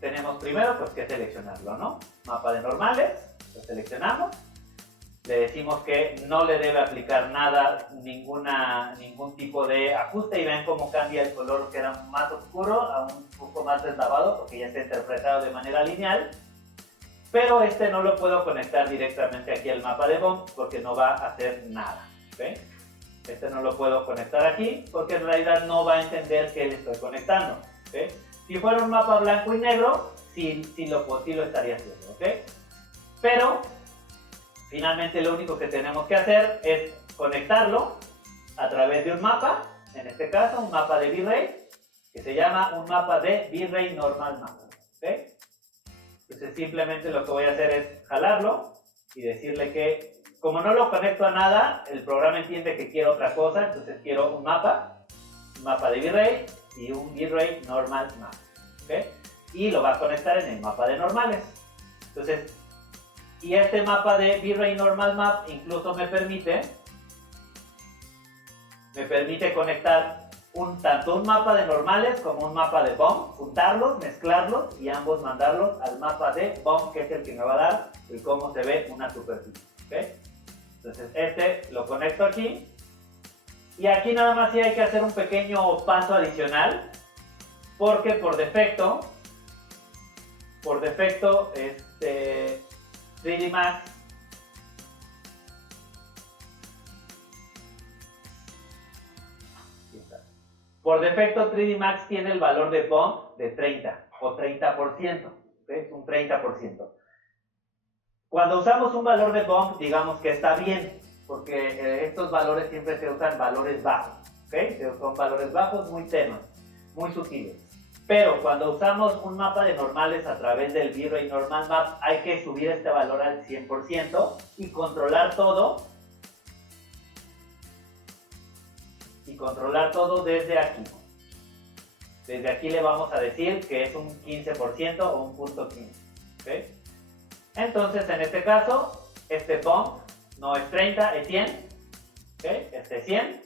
tenemos primero pues que seleccionarlo, ¿no? Mapa de normales, lo seleccionamos, le decimos que no le debe aplicar nada, ningún tipo de ajuste y ven cómo cambia el color que era más oscuro a un poco más deslavado porque ya está interpretado de manera lineal, pero este no lo puedo conectar directamente aquí al mapa de bump porque no va a hacer nada, ¿ok? Este no lo puedo conectar aquí porque en realidad no va a entender que le estoy conectando, ¿ok? Si fuera un mapa blanco y negro, sí lo estaría haciendo, ¿ok? Pero finalmente lo único que tenemos que hacer es conectarlo a través de un mapa, en este caso un mapa de V-Ray, que se llama un mapa de V-Ray Normal Map, ¿ok? Entonces simplemente lo que voy a hacer es jalarlo y decirle que como no lo conecto a nada, el programa entiende que quiero otra cosa, entonces quiero un mapa de V-Ray y un V-Ray Normal Map, ¿ok? Y lo va a conectar en el mapa de normales. Entonces, y este mapa de V-Ray Normal Map incluso me permite conectar tanto un mapa de normales como un mapa de bump, juntarlos, mezclarlos y ambos mandarlos al mapa de bump, que es el que me va a dar el cómo se ve una superficie, ¿ok? Entonces este lo conecto aquí y aquí nada más sí hay que hacer un pequeño paso adicional porque por defecto 3D Max por defecto 3D Max tiene el valor de bump de 30 o 30%, ¿okay? Es un 30%. Cuando usamos un valor de bump, digamos que está bien, porque estos valores siempre se usan valores bajos, ¿okay? Son valores bajos muy tenues, muy sutiles. Pero cuando usamos un mapa de normales a través del V-Ray Normal Map, hay que subir este valor al 100% y controlar todo. Desde aquí. Desde aquí le vamos a decir que es un 15% o un punto 15. ¿Okay? Entonces, en este caso, este bump no es 30, es 100. ¿Okay? Este es 100.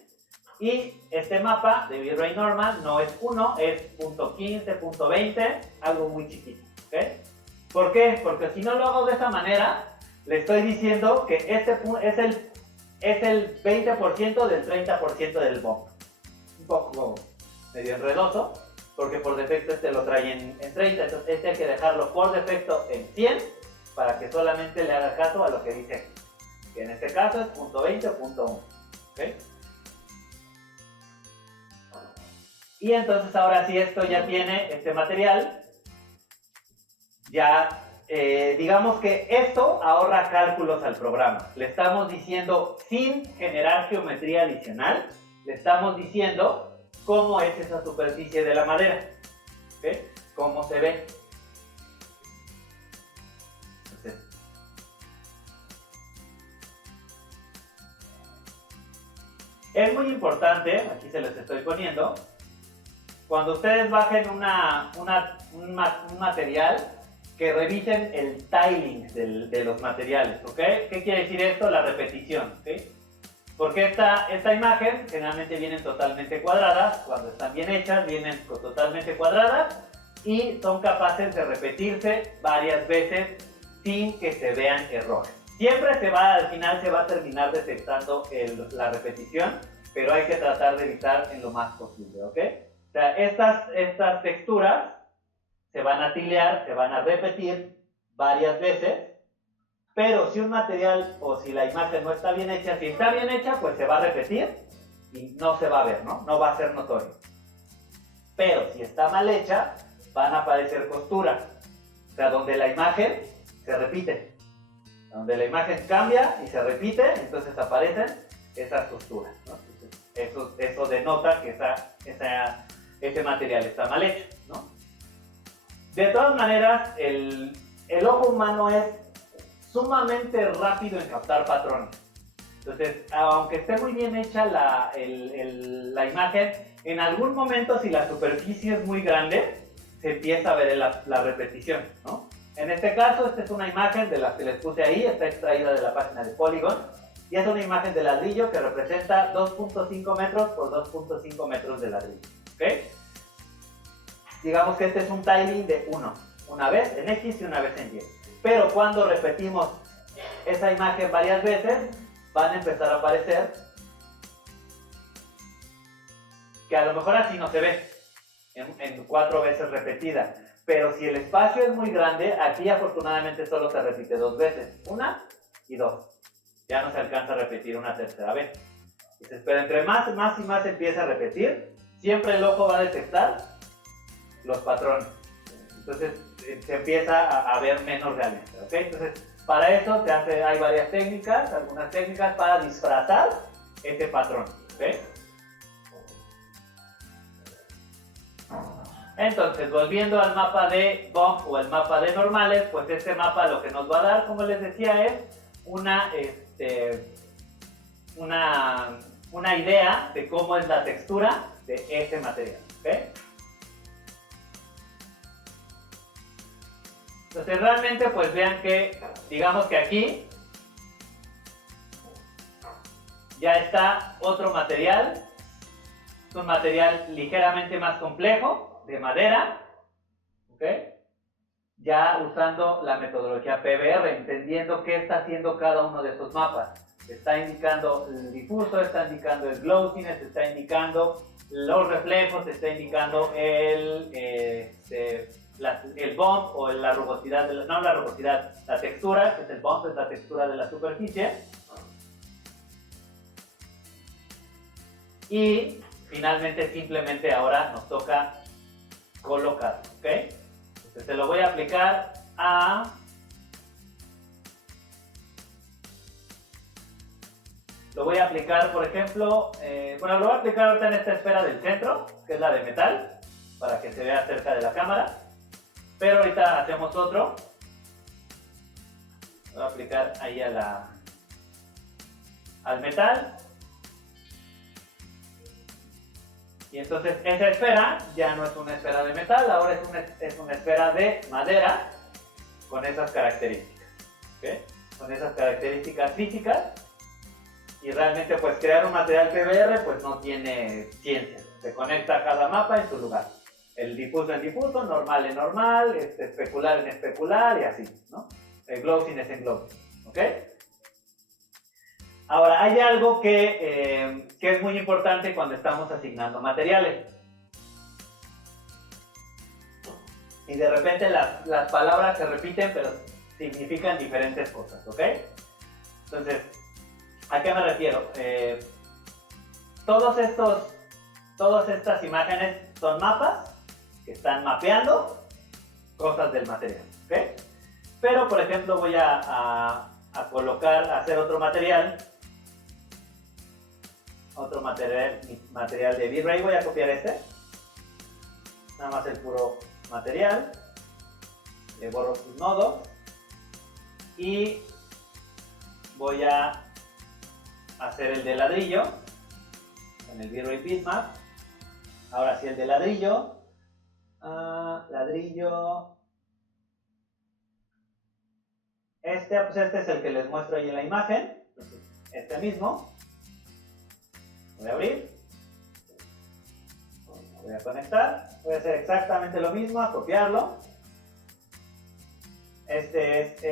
Y este mapa de V-Ray Normal no es 1, es punto 15, punto 20, algo muy chiquito. ¿Okay? ¿Por qué? Porque si no lo hago de esta manera, le estoy diciendo que este es el 20% del 30% del bump. Un poco medio enredoso, porque por defecto este lo trae en 30, entonces este hay que dejarlo por defecto en 100 para que solamente le haga caso a lo que dice aquí, que en este caso es punto 20 o punto 1. ¿Okay? Y entonces ahora sí esto ya tiene este material, ya digamos que esto ahorra cálculos al programa. Le estamos diciendo, sin generar geometría adicional, le estamos diciendo cómo es esa superficie de la madera, ¿okay? Cómo se ve. Entonces, es muy importante, aquí se los estoy poniendo, cuando ustedes bajen un material, que revisen el tiling de los materiales, ¿ok? ¿Qué quiere decir esto? La repetición, ¿ok? Porque esta imagen generalmente vienen totalmente cuadradas, cuando están bien hechas vienen totalmente cuadradas y son capaces de repetirse varias veces sin que se vean errores. Siempre al final se va a terminar detectando la repetición, pero hay que tratar de evitar en lo más posible, ¿ok? O sea, estas texturas se van a tilear, se van a repetir varias veces, pero si un material o si la imagen no está bien hecha, si está bien hecha, pues se va a repetir y no se va a ver, ¿no? No va a ser notorio. Pero si está mal hecha, van a aparecer costuras, o sea, donde la imagen se repite, donde la imagen cambia y se repite, entonces aparecen esas costuras, ¿no? Entonces, eso denota que ese material está mal hecho, ¿no? De todas maneras, el ojo humano es sumamente rápido en captar patrones. Entonces, aunque esté muy bien hecha la imagen, en algún momento, si la superficie es muy grande, se empieza a ver la repetición, ¿no? En este caso, esta es una imagen de las que les puse ahí, está extraída de la página de Polygon, y es una imagen de ladrillo que representa 2.5 metros por 2.5 metros de ladrillo, ¿ok? Digamos que este es un tiling de 1, una vez en X y una vez en Y. Pero cuando repetimos esa imagen varias veces, van a empezar a aparecer que a lo mejor así no se ve en 4 veces repetida. Pero si el espacio es muy grande, aquí afortunadamente solo se repite 2 veces, 1 y 2. Ya no se alcanza a repetir una tercera vez. Entonces, pero entre más y más se empieza a repetir, siempre el ojo va a detectar los patrones. Entonces se empieza a ver menos realmente, ¿ok? Entonces, para eso hay varias técnicas, algunas técnicas para disfrazar ese patrón, ¿ok? Entonces, volviendo al mapa de bump o el mapa de normales, pues este mapa lo que nos va a dar, como les decía, es una idea de cómo es la textura de ese material, ¿ok? Entonces realmente pues vean que, digamos que aquí ya está otro material, es un material ligeramente más complejo, de madera, ¿ok? Ya usando la metodología PBR, entendiendo qué está haciendo cada uno de esos mapas. Está indicando el difuso, está indicando el glossiness, está indicando los reflejos, está indicando el bump o la rugosidad, no la rugosidad, la textura, que es el bump, es la textura de la superficie. Y finalmente simplemente ahora nos toca colocar, ¿ok? Entonces se lo voy a aplicar lo voy a aplicar, por ejemplo, lo voy a aplicar ahorita en esta esfera del centro, que es la de metal, para que se vea cerca de la cámara. Pero ahorita hacemos otro. Voy a aplicar ahí al metal. Y entonces esa esfera ya no es una esfera de metal, ahora es una esfera de madera con esas características, ¿okay? Con esas características físicas. Y realmente pues crear un material PBR pues no tiene ciencia, se conecta a cada mapa en su lugar. El difuso en difuso, normal en normal, especular en especular y así, ¿no? El glossiness en glossiness, ¿ok? Ahora, hay algo que es muy importante cuando estamos asignando materiales. Y de repente las palabras se repiten, pero significan diferentes cosas, ¿ok? Entonces, ¿a qué me refiero? Todas estas imágenes son mapas que están mapeando cosas del material, ¿ok? Pero, por ejemplo, voy a hacer otro material de V-Ray. Voy a copiar nada más el puro material, le borro sus nodos y voy a hacer el de ladrillo en el V-Ray Bitmap. Ahora sí, el de ladrillo. Pues este es el que les muestro ahí en la imagen. Este mismo. Voy a abrir. Voy a conectar, voy a hacer exactamente lo mismo, a copiarlo. Este es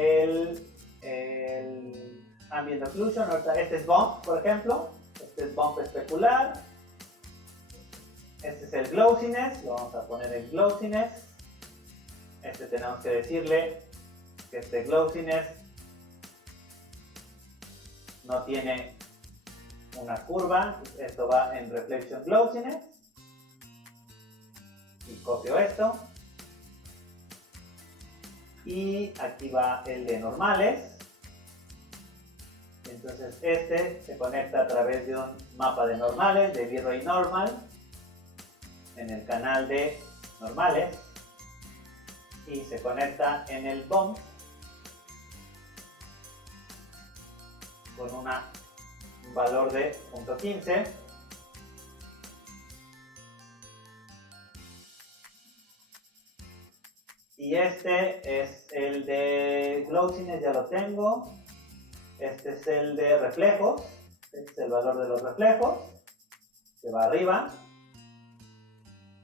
el Ambient Occlusion, este es Bump, por ejemplo. Este es Bump especular. Este es el Glossiness, lo vamos a poner en Glossiness. Este tenemos que decirle que este Glossiness no tiene una curva, esto va en Reflection Glossiness. Y copio esto. Y aquí va el de normales. Entonces este se conecta a través de un mapa de normales, de V-Ray Normal, en el canal de normales. Y se conecta en el Bump con un valor de 0.15. Y este es el de Glossiness, ya lo tengo. Este es el de reflejos. Este es el valor de los reflejos, que va arriba.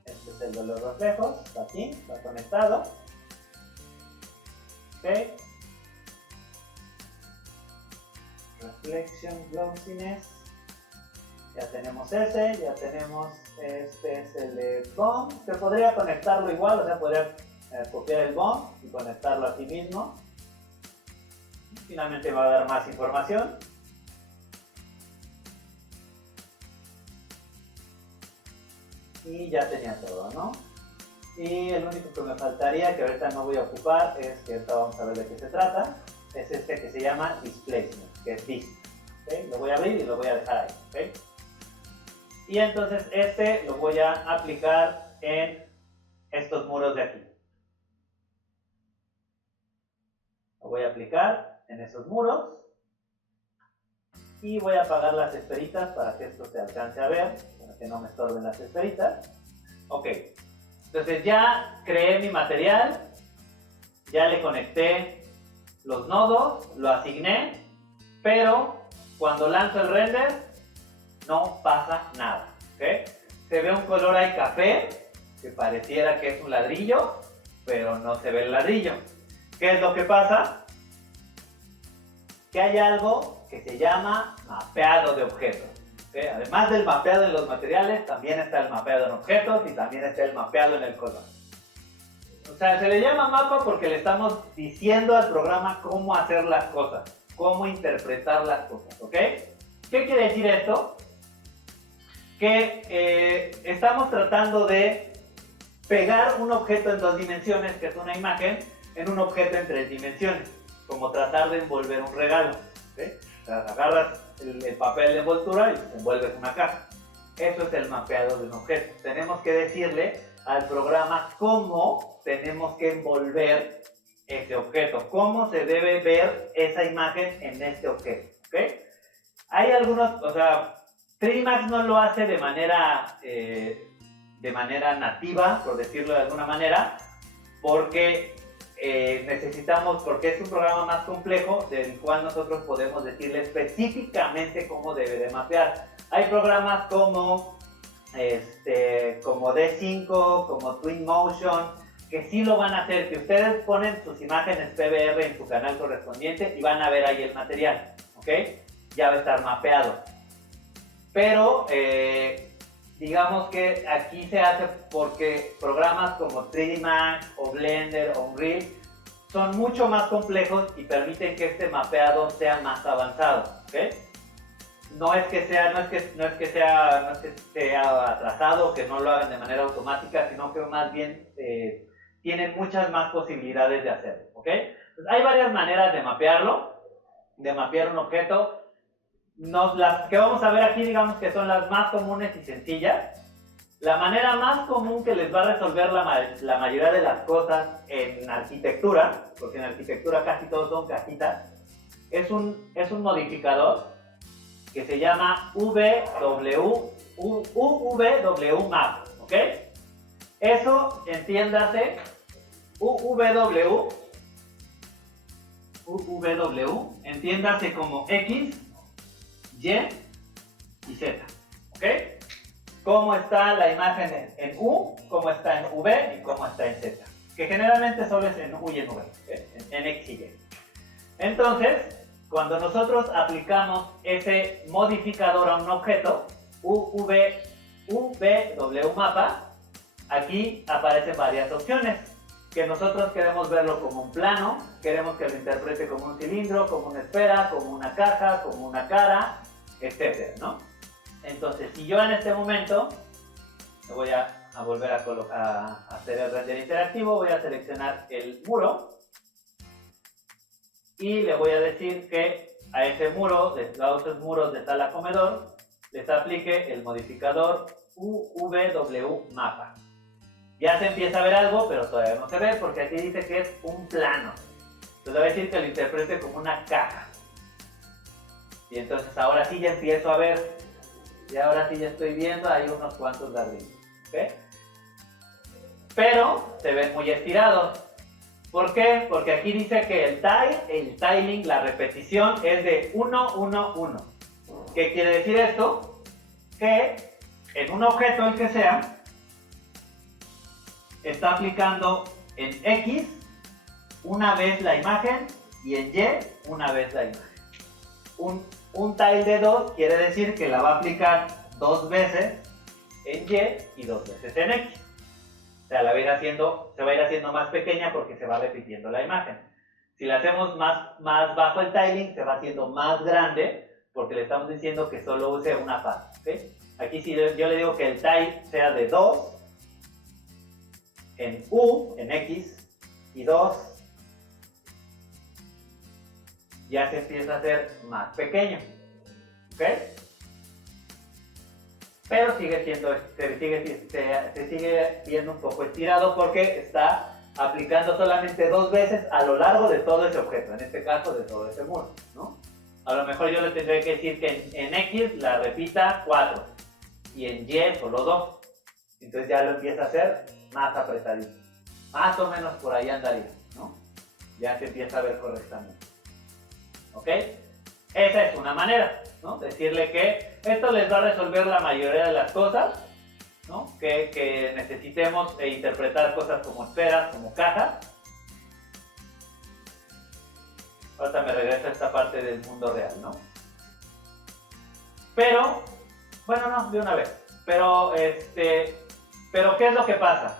Este es el de los reflejos, está aquí, está conectado. Ok. Reflection Glossiness. Ya tenemos ese, ya tenemos, este es el de Bump. Se podría conectarlo igual, o sea, podría copiar el Bump y conectarlo aquí mismo. Finalmente va a dar más información. Y ya tenía todo, ¿no? Y el único que me faltaría, que ahorita no voy a ocupar, es que ahorita vamos a ver de qué se trata. Es este que se llama Displacement, que es Dist. ¿Okay? Lo voy a abrir y lo voy a dejar ahí. ¿Okay? Y entonces este lo voy a aplicar en estos muros de aquí. Lo voy a aplicar en esos muros. Y voy a apagar las esferitas para que esto se alcance a ver, para que no me estorben las esferitas. Ok, entonces ya creé mi material, ya le conecté los nodos, lo asigné, pero cuando lanzo el render no pasa nada. ¿Okay? Se ve un color ahí café, que pareciera que es un ladrillo, pero no se ve el ladrillo. ¿Qué es lo que pasa? Que hay algo que se llama mapeado de objetos. ¿Okay? Además del mapeado en los materiales, también está el mapeado en objetos y también está el mapeado en el color. O sea, se le llama mapa porque le estamos diciendo al programa cómo hacer las cosas, cómo interpretar las cosas. ¿Ok? ¿Qué quiere decir esto? Que estamos tratando de pegar un objeto en 2 dimensiones, que es una imagen, en un objeto en 3 dimensiones, como tratar de envolver un regalo. ¿Okay? O sea, agarras el papel de envoltura y envuelves una caja. Eso es el mapeado de un objeto. Tenemos que decirle al programa cómo tenemos que envolver ese objeto, cómo se debe ver esa imagen en este objeto. ¿Okay? Hay algunos, o sea, 3D Max no lo hace de manera nativa, por decirlo de alguna manera, porque porque es un programa más complejo del cual nosotros podemos decirle específicamente cómo debe de mapear. Hay programas como D5, como Twinmotion, que sí lo van a hacer, que ustedes ponen sus imágenes PBR en su canal correspondiente y van a ver ahí el material, ¿ok? Ya va a estar mapeado. Pero digamos que aquí se hace porque programas como 3D Max o Blender o Unreal son mucho más complejos y permiten que este mapeado sea más avanzado. ¿Okay? No es que sea atrasado o que no lo hagan de manera automática, sino que más bien tienen muchas más posibilidades de hacerlo. ¿Okay? Entonces, hay varias maneras de mapearlo, de mapear un objeto. Las que vamos a ver aquí, digamos que son las más comunes y sencillas. La manera más común que les va a resolver la mayoría de las cosas en arquitectura, porque en arquitectura casi todos son cajitas, es un modificador que se llama UVW-Map, ¿ok? Eso, entiéndase, UVW, entiéndase como X, Y y Z, ¿ok? cómo está la imagen en U, cómo está en V y cómo está en Z. Que generalmente solo es en U y en V, en X y Y. Entonces, cuando nosotros aplicamos ese modificador a un objeto, UVW-mapa, aquí aparecen varias opciones. Que nosotros queremos verlo como un plano, queremos que lo interprete como un cilindro, como una esfera, como una caja, como una cara, etcétera, ¿no? Entonces, si yo en este momento me voy a volver a hacer el render interactivo, voy a seleccionar el muro y le voy a decir que a ese muro, a esos muros de sala comedor, les aplique el modificador UVW-mapa. Ya se empieza a ver algo, pero todavía no se ve porque aquí dice que es un plano. Entonces voy a decir que lo interprete como una caja. Y entonces ahora sí ya empiezo a ver. Y ahora sí ya estoy viendo, hay unos cuantos ladrillos. ¿Okay? Pero se ven muy estirados. ¿Por qué? Porque aquí dice que el tiling, la repetición es de 1, 1, 1. ¿Qué quiere decir esto? Que en un objeto, el que sea, está aplicando en X una vez la imagen y en Y una vez la imagen. Un tile de 2 quiere decir que la va a aplicar 2 veces en Y y 2 veces en X. O sea, se va a ir haciendo más pequeña porque se va repitiendo la imagen. Si la hacemos más bajo el tiling, se va haciendo más grande porque le estamos diciendo que solo use una parte. ¿Okay? Aquí si yo le digo que el tile sea de 2 en U, en X, y 2, ya se empieza a hacer más pequeño. ¿Ok? Pero se sigue viendo un poco estirado porque está aplicando solamente 2 veces a lo largo de todo ese objeto, en este caso de todo ese muro, ¿no? A lo mejor yo le tendré que decir que en X la repita 4 y en Y solo 2. Entonces ya lo empieza a hacer más apretadito. Más o menos por ahí andaría, ¿no? Ya se empieza a ver correctamente. ¿Ok? Esa es una manera, ¿no? Decirle que esto les va a resolver la mayoría de las cosas, ¿no? Que necesitemos interpretar cosas como esferas, como cajas. Ahorita me regreso a esta parte del mundo real, ¿no? Pero, bueno, no, de una vez. Pero, ¿qué es lo que pasa?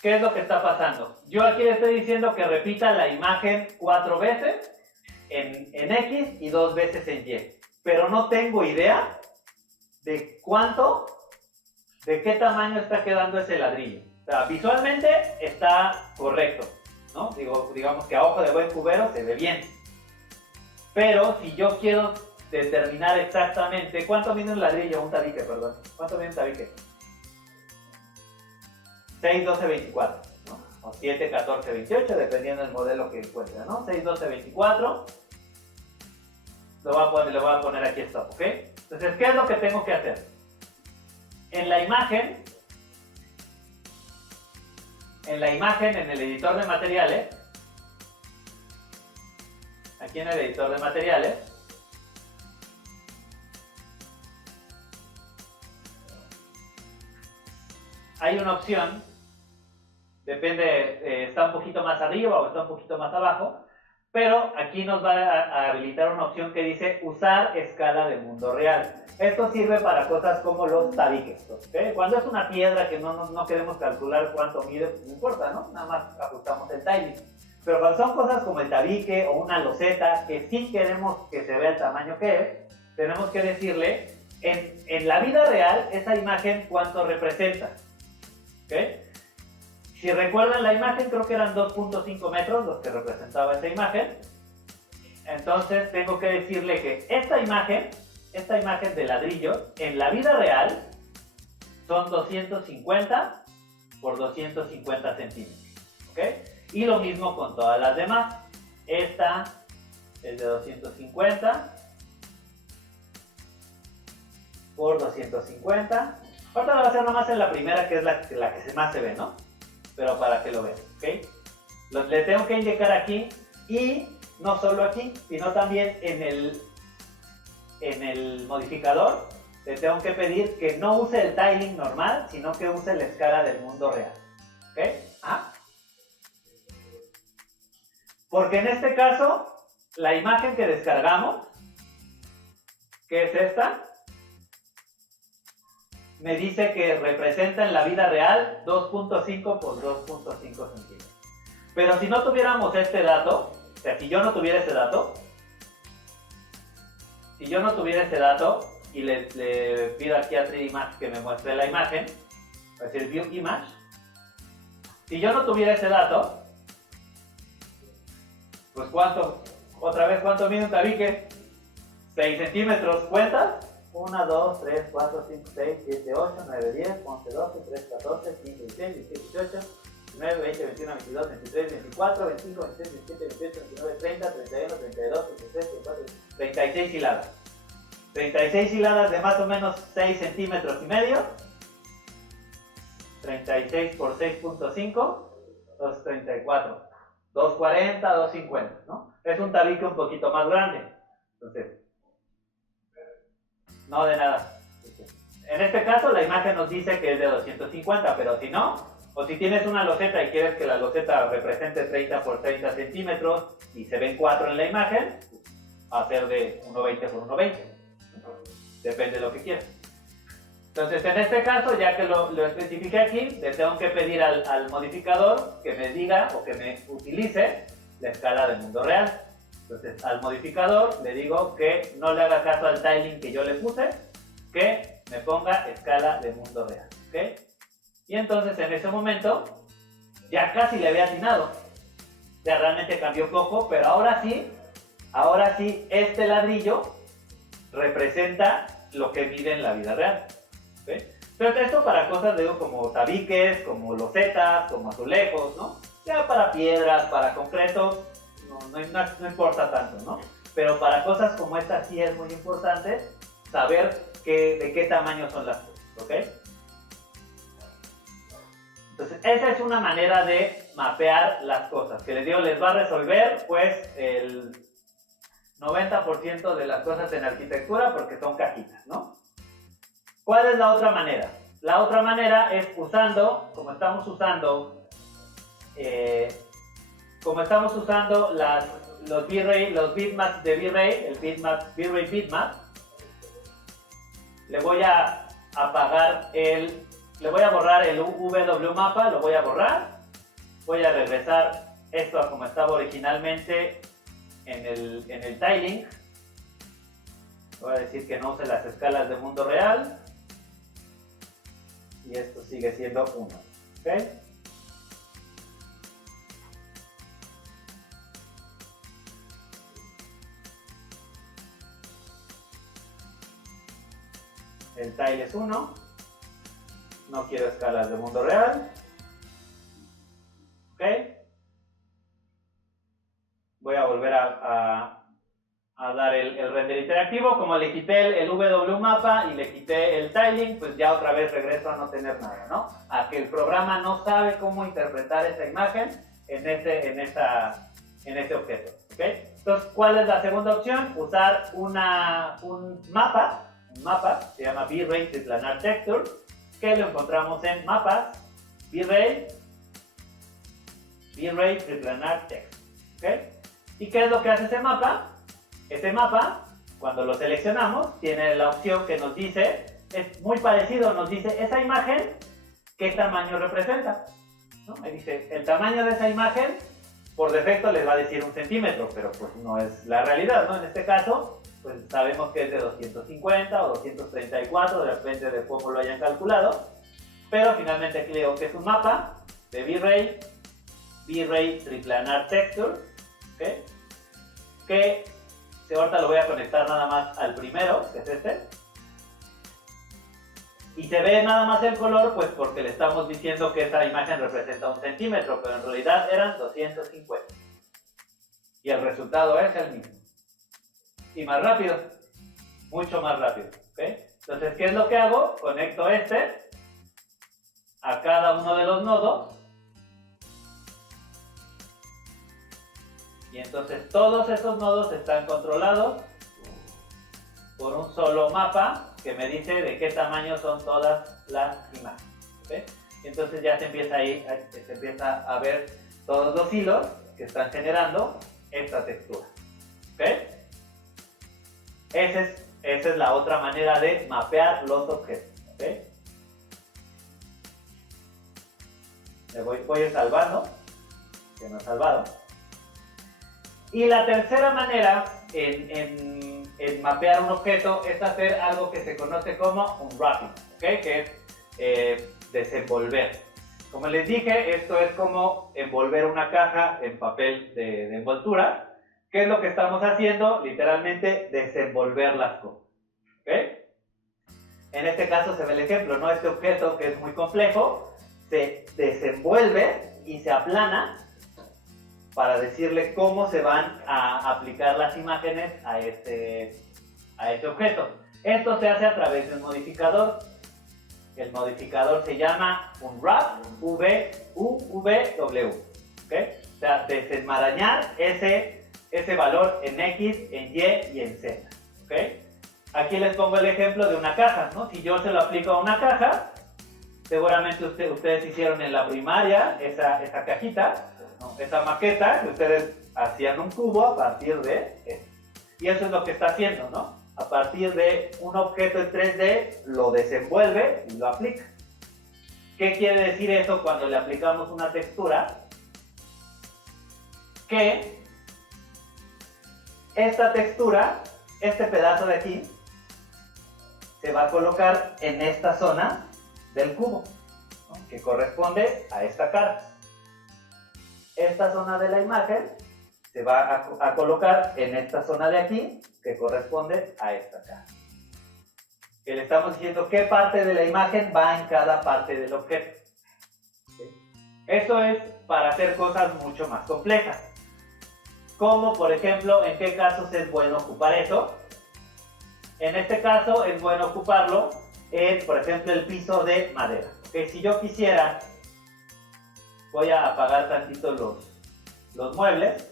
¿Qué es lo que está pasando? Yo aquí le estoy diciendo que repita la imagen 4 veces en X y 2 veces en Y. Pero no tengo idea de de qué tamaño está quedando ese ladrillo. O sea, visualmente está correcto, ¿no? Digamos que a ojo de buen cubero se ve bien. Pero si yo quiero determinar exactamente cuánto mide un ladrillo, un tabique, perdón. ¿Cuánto mide un tabique? 6, 12, 24, ¿no? O 7, 14, 28, dependiendo del modelo que encuentre, ¿no? 6, 12, 24. Lo voy a poner aquí stop, ¿ok? Entonces, ¿qué es lo que tengo que hacer? En la imagen, en el editor de materiales, aquí en el editor de materiales, hay una opción, depende, está un poquito más arriba o está un poquito más abajo, pero aquí nos va a habilitar una opción que dice usar escala de mundo real. Esto sirve para cosas como los tabiques, ¿okay? Cuando es una piedra que no queremos calcular cuánto mide, pues no importa, ¿no? Nada más ajustamos el tiling. Pero cuando son cosas como el tabique o una loseta, que sí queremos que se vea el tamaño que es, tenemos que decirle en la vida real esa imagen cuánto representa. ¿Okay? Si recuerdan la imagen, creo que eran 2.5 metros los que representaba esa imagen. Entonces tengo que decirle que esta imagen de ladrillo, en la vida real, son 250 por 250 centímetros. ¿Ok? Y lo mismo con todas las demás. Esta es de 250 por 250. Ahorita lo voy a hacer nomás en la primera, que es la que más se ve, ¿no? Pero para que lo vean, ¿ok? Le tengo que indicar aquí, y no solo aquí, sino también en el modificador, le tengo que pedir que no use el tiling normal, sino que use la escala del mundo real. ¿Ok? ¿Ah? Porque en este caso, la imagen que descargamos, que es esta, me dice que representa en la vida real 2.5 por 2.5 centímetros. Pero si no tuviéramos este dato, o sea, si yo no tuviera ese dato, y le pido aquí a 3D Max que me muestre la imagen, va a decir View Image, si yo no tuviera ese dato, pues ¿cuánto mide un tabique? 6 centímetros, ¿cuentas? 1, 2, 3, 4, 5, 6, 7, 8, 9, 10, 11, 12, 13, 14, 15, 16, 17, 18, 19, 20, 21, 22, 23, 24, 25, 26, 27, 28, 29, 30, 31, 32, 33, 34, 36 hiladas. 36 hiladas de más o menos 6 centímetros y medio. 36 por 6.5, 234. 240, 250, ¿no? Es un tabique un poquito más grande. Entonces, no de nada. En este caso la imagen nos dice que es de 250, pero si no, o si tienes una loseta y quieres que la loseta represente 30 por 30 centímetros y se ven 4 en la imagen, va a ser de 1.20 por 1.20. Depende de lo que quieras. Entonces, en este caso, ya que lo especifiqué aquí, le tengo que pedir al modificador que me diga o que me utilice la escala del mundo real. Entonces, al modificador le digo que no le haga caso al tiling que yo le puse, que me ponga escala de mundo real. ¿Okay? Y entonces, en ese momento, ya casi le había atinado. Ya realmente cambió poco, pero ahora sí, este ladrillo representa lo que mide en la vida real. ¿Okay? Pero esto para cosas, digo, como tabiques, como losetas, como azulejos, ¿no? Ya para piedras, para concreto, no importa tanto, ¿no? Pero para cosas como esta sí es muy importante saber de qué tamaño son las cosas, ¿ok? Entonces, esa es una manera de mapear las cosas, que les digo, les va a resolver, pues, el 90% de las cosas en arquitectura porque son cajitas, ¿no? ¿Cuál es la otra manera? La otra manera es usando, como estamos usando los bitmaps de V-Ray, el V-Ray bitmap, le voy a borrar el W mapa, lo voy a borrar, voy a regresar esto a como estaba originalmente en el tiling, voy a decir que no use las escalas de mundo real, y esto sigue siendo 1, ¿ok? El tile es 1, no quiero escalas de mundo real, ¿ok? Voy a volver a dar el render interactivo. Como le quité el W mapa y le quité el tiling, pues ya otra vez regreso a no tener nada, ¿no? A que el programa no sabe cómo interpretar esa imagen en ese objeto, ¿ok? Entonces, ¿cuál es la segunda opción? Usar un mapa, se llama V-Ray Triplanar Texture, que lo encontramos en mapas, V-Ray Triplanar Texture, ¿ok? ¿Y qué es lo que hace ese mapa? Ese mapa, cuando lo seleccionamos, tiene la opción que nos dice, es muy parecido, nos dice esa imagen, ¿qué tamaño representa? ¿No? Me dice, el tamaño de esa imagen, por defecto les va a decir 1 centímetro, pero pues no es la realidad, ¿no? En este caso, pues sabemos que es de 250 o 234, depende de cómo lo hayan calculado, pero finalmente aquí le digo que es un mapa de V-Ray Triplanar Texture, ¿okay? Que ahorita lo voy a conectar nada más al primero, que es este. Y se ve nada más el color, pues porque le estamos diciendo que esta imagen representa 1 centímetro, pero en realidad eran 250. Y el resultado es el mismo. Y más rápido, mucho más rápido, ¿okay? Entonces, ¿qué es lo que hago? Conecto este a cada uno de los nodos. Y entonces todos esos nodos están controlados por un solo mapa que me dice de qué tamaño son todas las imágenes. ¿Okay? Entonces ya se empieza a ver todos los hilos que están generando esta textura. ¿Okay? Esa es la otra manera de mapear los objetos. ¿Okay? Le voy a salvando, que no he salvado. Y la tercera manera en mapear un objeto es hacer algo que se conoce como un wrapping, ¿okay? Que es desenvolver. Como les dije, esto es como envolver una caja en papel de envoltura. ¿Qué es lo que estamos haciendo? Literalmente desenvolver las cosas. ¿Okay? En este caso se ve el ejemplo, ¿no? Este objeto que es muy complejo se desenvuelve y se aplana para decirle cómo se van a aplicar las imágenes a este objeto. Esto se hace a través de un modificador. El modificador se llama unwrap, V-U-V-W. ¿Okay? O sea, desenmarañar ese valor en X, en Y y en Z. ¿Okay? Aquí les pongo el ejemplo de una caja, ¿no? Si yo se lo aplico a una caja, seguramente ustedes hicieron en la primaria esa cajita, ¿no? Esa maqueta que ustedes hacían un cubo a partir de esto. Y eso es lo que está haciendo, ¿no? A partir de un objeto en 3D lo desenvuelve y lo aplica. ¿Qué quiere decir eso cuando le aplicamos una textura? Que esta textura, este pedazo de aquí, se va a colocar en esta zona del cubo, ¿no? Que corresponde a esta cara. Esta zona de la imagen se va a colocar en esta zona de aquí, que corresponde a esta cara. Que le estamos diciendo qué parte de la imagen va en cada parte del objeto. ¿Sí? Eso es para hacer cosas mucho más complejas. Como por ejemplo, ¿en qué casos es bueno ocupar eso? En este caso es bueno ocuparlo en, por ejemplo, el piso de madera. ¿Okay? Si yo quisiera, voy a apagar tantito los muebles.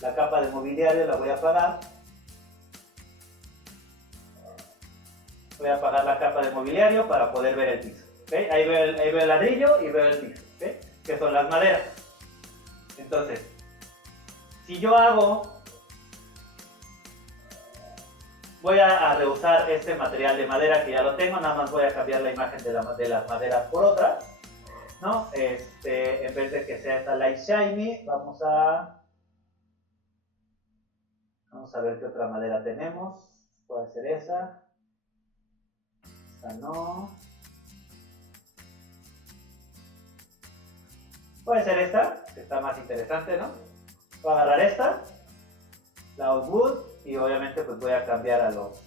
La capa de mobiliario la voy a apagar. Voy a apagar la capa de mobiliario para poder ver el piso. ¿Okay? Ahí veo el ladrillo y veo el piso, ¿okay? Que son las maderas. Entonces, si yo voy a reusar este material de madera que ya lo tengo, nada más voy a cambiar la imagen de las maderas por otras, ¿no? En vez de que sea esta light shiny, vamos a ver qué otra madera tenemos. Puede ser esa. Esta no. Puede ser esta, que está más interesante, ¿no? Voy a agarrar esta, la Oldwood, y obviamente pues voy a cambiar a los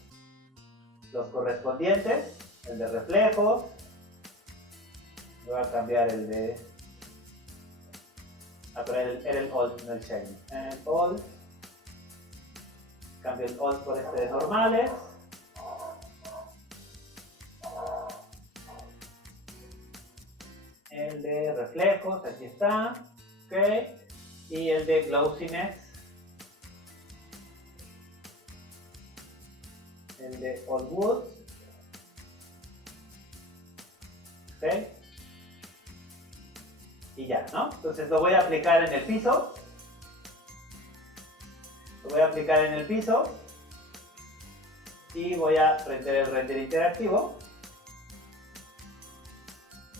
correspondientes, el de reflejo, voy a cambiar el de, pero era el Old, no el Shiny, el Old, cambio el Old por este de normales, el de reflejos, aquí está, ok, y el de glossiness, el de Old Wood, ok, y ya, ¿no? Entonces lo voy a aplicar en el piso, y voy a prender el render interactivo,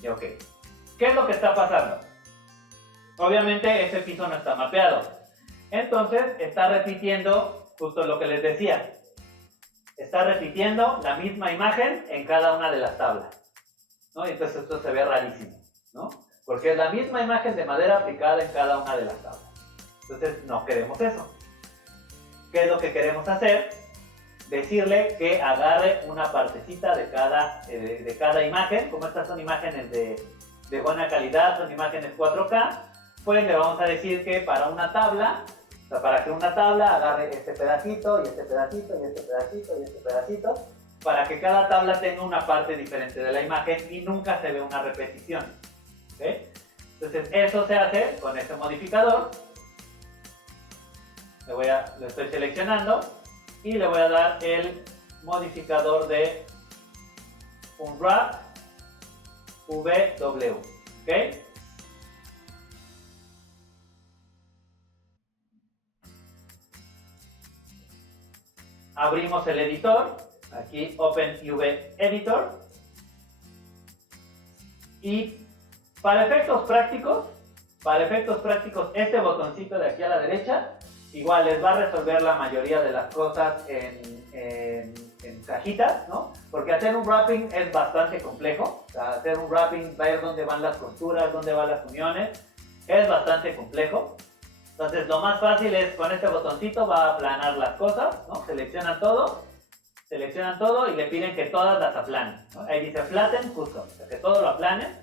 y ok. ¿Qué es lo que está pasando? Obviamente este piso no está mapeado, entonces está repitiendo justo lo que les decía. Está repitiendo la misma imagen en cada una de las tablas, ¿no? Y entonces esto se ve rarísimo, ¿no? Porque es la misma imagen de madera aplicada en cada una de las tablas. Entonces no queremos eso. ¿Qué es lo que queremos hacer? Decirle que agarre una partecita de cada imagen. Como estas son imágenes de buena calidad, son imágenes 4K, pues le vamos a decir que para una tabla, o sea, para que una tabla agarre este pedacito, y este pedacito, y este pedacito, y este pedacito, para que cada tabla tenga una parte diferente de la imagen y nunca se ve una repetición. ¿Okay? Entonces eso se hace con este modificador. Lo estoy seleccionando y le voy a dar el modificador de unwrap VW, ¿ok? Abrimos el editor, aquí OpenUV Editor, y para efectos prácticos, este botoncito de aquí a la derecha, igual les va a resolver la mayoría de las cosas en cajitas, ¿no? Porque hacer un wrapping es bastante complejo. O sea, hacer un wrapping, ver dónde van las costuras, dónde van las uniones, es bastante complejo. Entonces lo más fácil es con este botoncito va a aplanar las cosas, ¿no? Seleccionan todo y le piden que todas las aplanen, ¿no? Ahí dice flatten custom, o sea, que todo lo aplanen.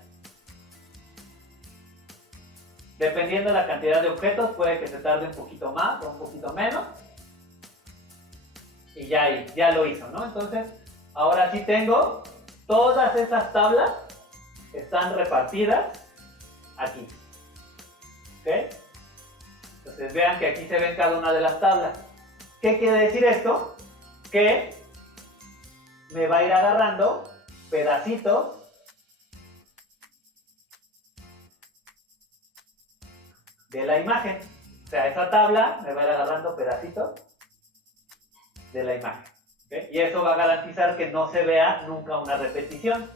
Dependiendo de la cantidad de objetos puede que se tarde un poquito más o un poquito menos. Y ya lo hizo, ¿no? Entonces ahora sí tengo todas esas tablas, están repartidas aquí, ¿ok? Entonces vean que aquí se ven cada una de las tablas. ¿Qué quiere decir esto? Que me va a ir agarrando pedacitos de la imagen. O sea, esa tabla me va a ir agarrando pedacitos de la imagen, ¿okay? Y eso va a garantizar que no se vea nunca una repetición.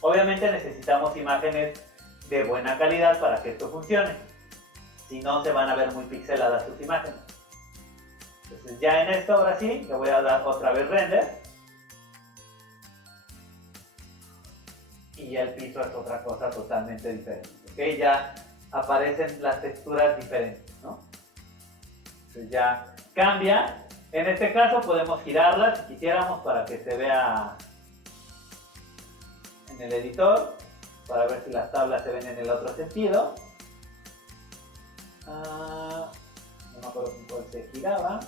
Obviamente necesitamos imágenes de buena calidad para que esto funcione. Si no, se van a ver muy pixeladas tus imágenes. Entonces ya en esto, ahora sí, le voy a dar otra vez render. Y el piso es otra cosa totalmente diferente, ¿ok? Ya aparecen las texturas diferentes, ¿no? Entonces ya cambia. En este caso podemos girarlas si quisiéramos para que se vea en el editor, para ver si las tablas se ven en el otro sentido. No me acuerdo cuál se giraba.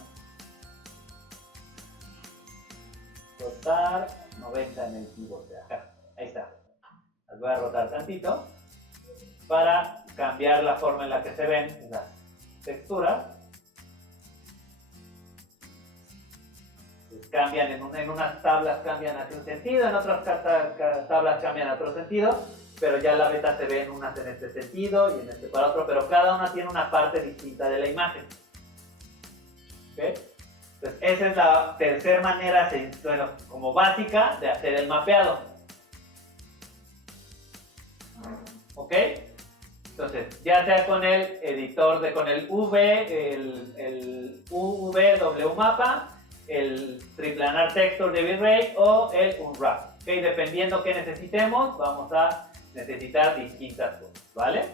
Rotar 90 en el keyboard de acá. Ahí está. Las voy a rotar tantito para cambiar la forma en la que se ven las texturas. Cambian en unas tablas cambian hacia un sentido, en otras tablas cambian a otro sentido, pero ya la beta se ve en unas en este sentido y en este para otro, pero cada una tiene una parte distinta de la imagen. ¿Okay? Entonces esa es la tercera manera, bueno, como básica, de hacer el mapeado. ¿Ok? Entonces, ya sea con el editor, con el el UVW-Mapa, el Triplanar Texture de V-Ray o el Unwrap. ¿Okay? Dependiendo que necesitemos, vamos a necesitar distintas cosas, ¿vale?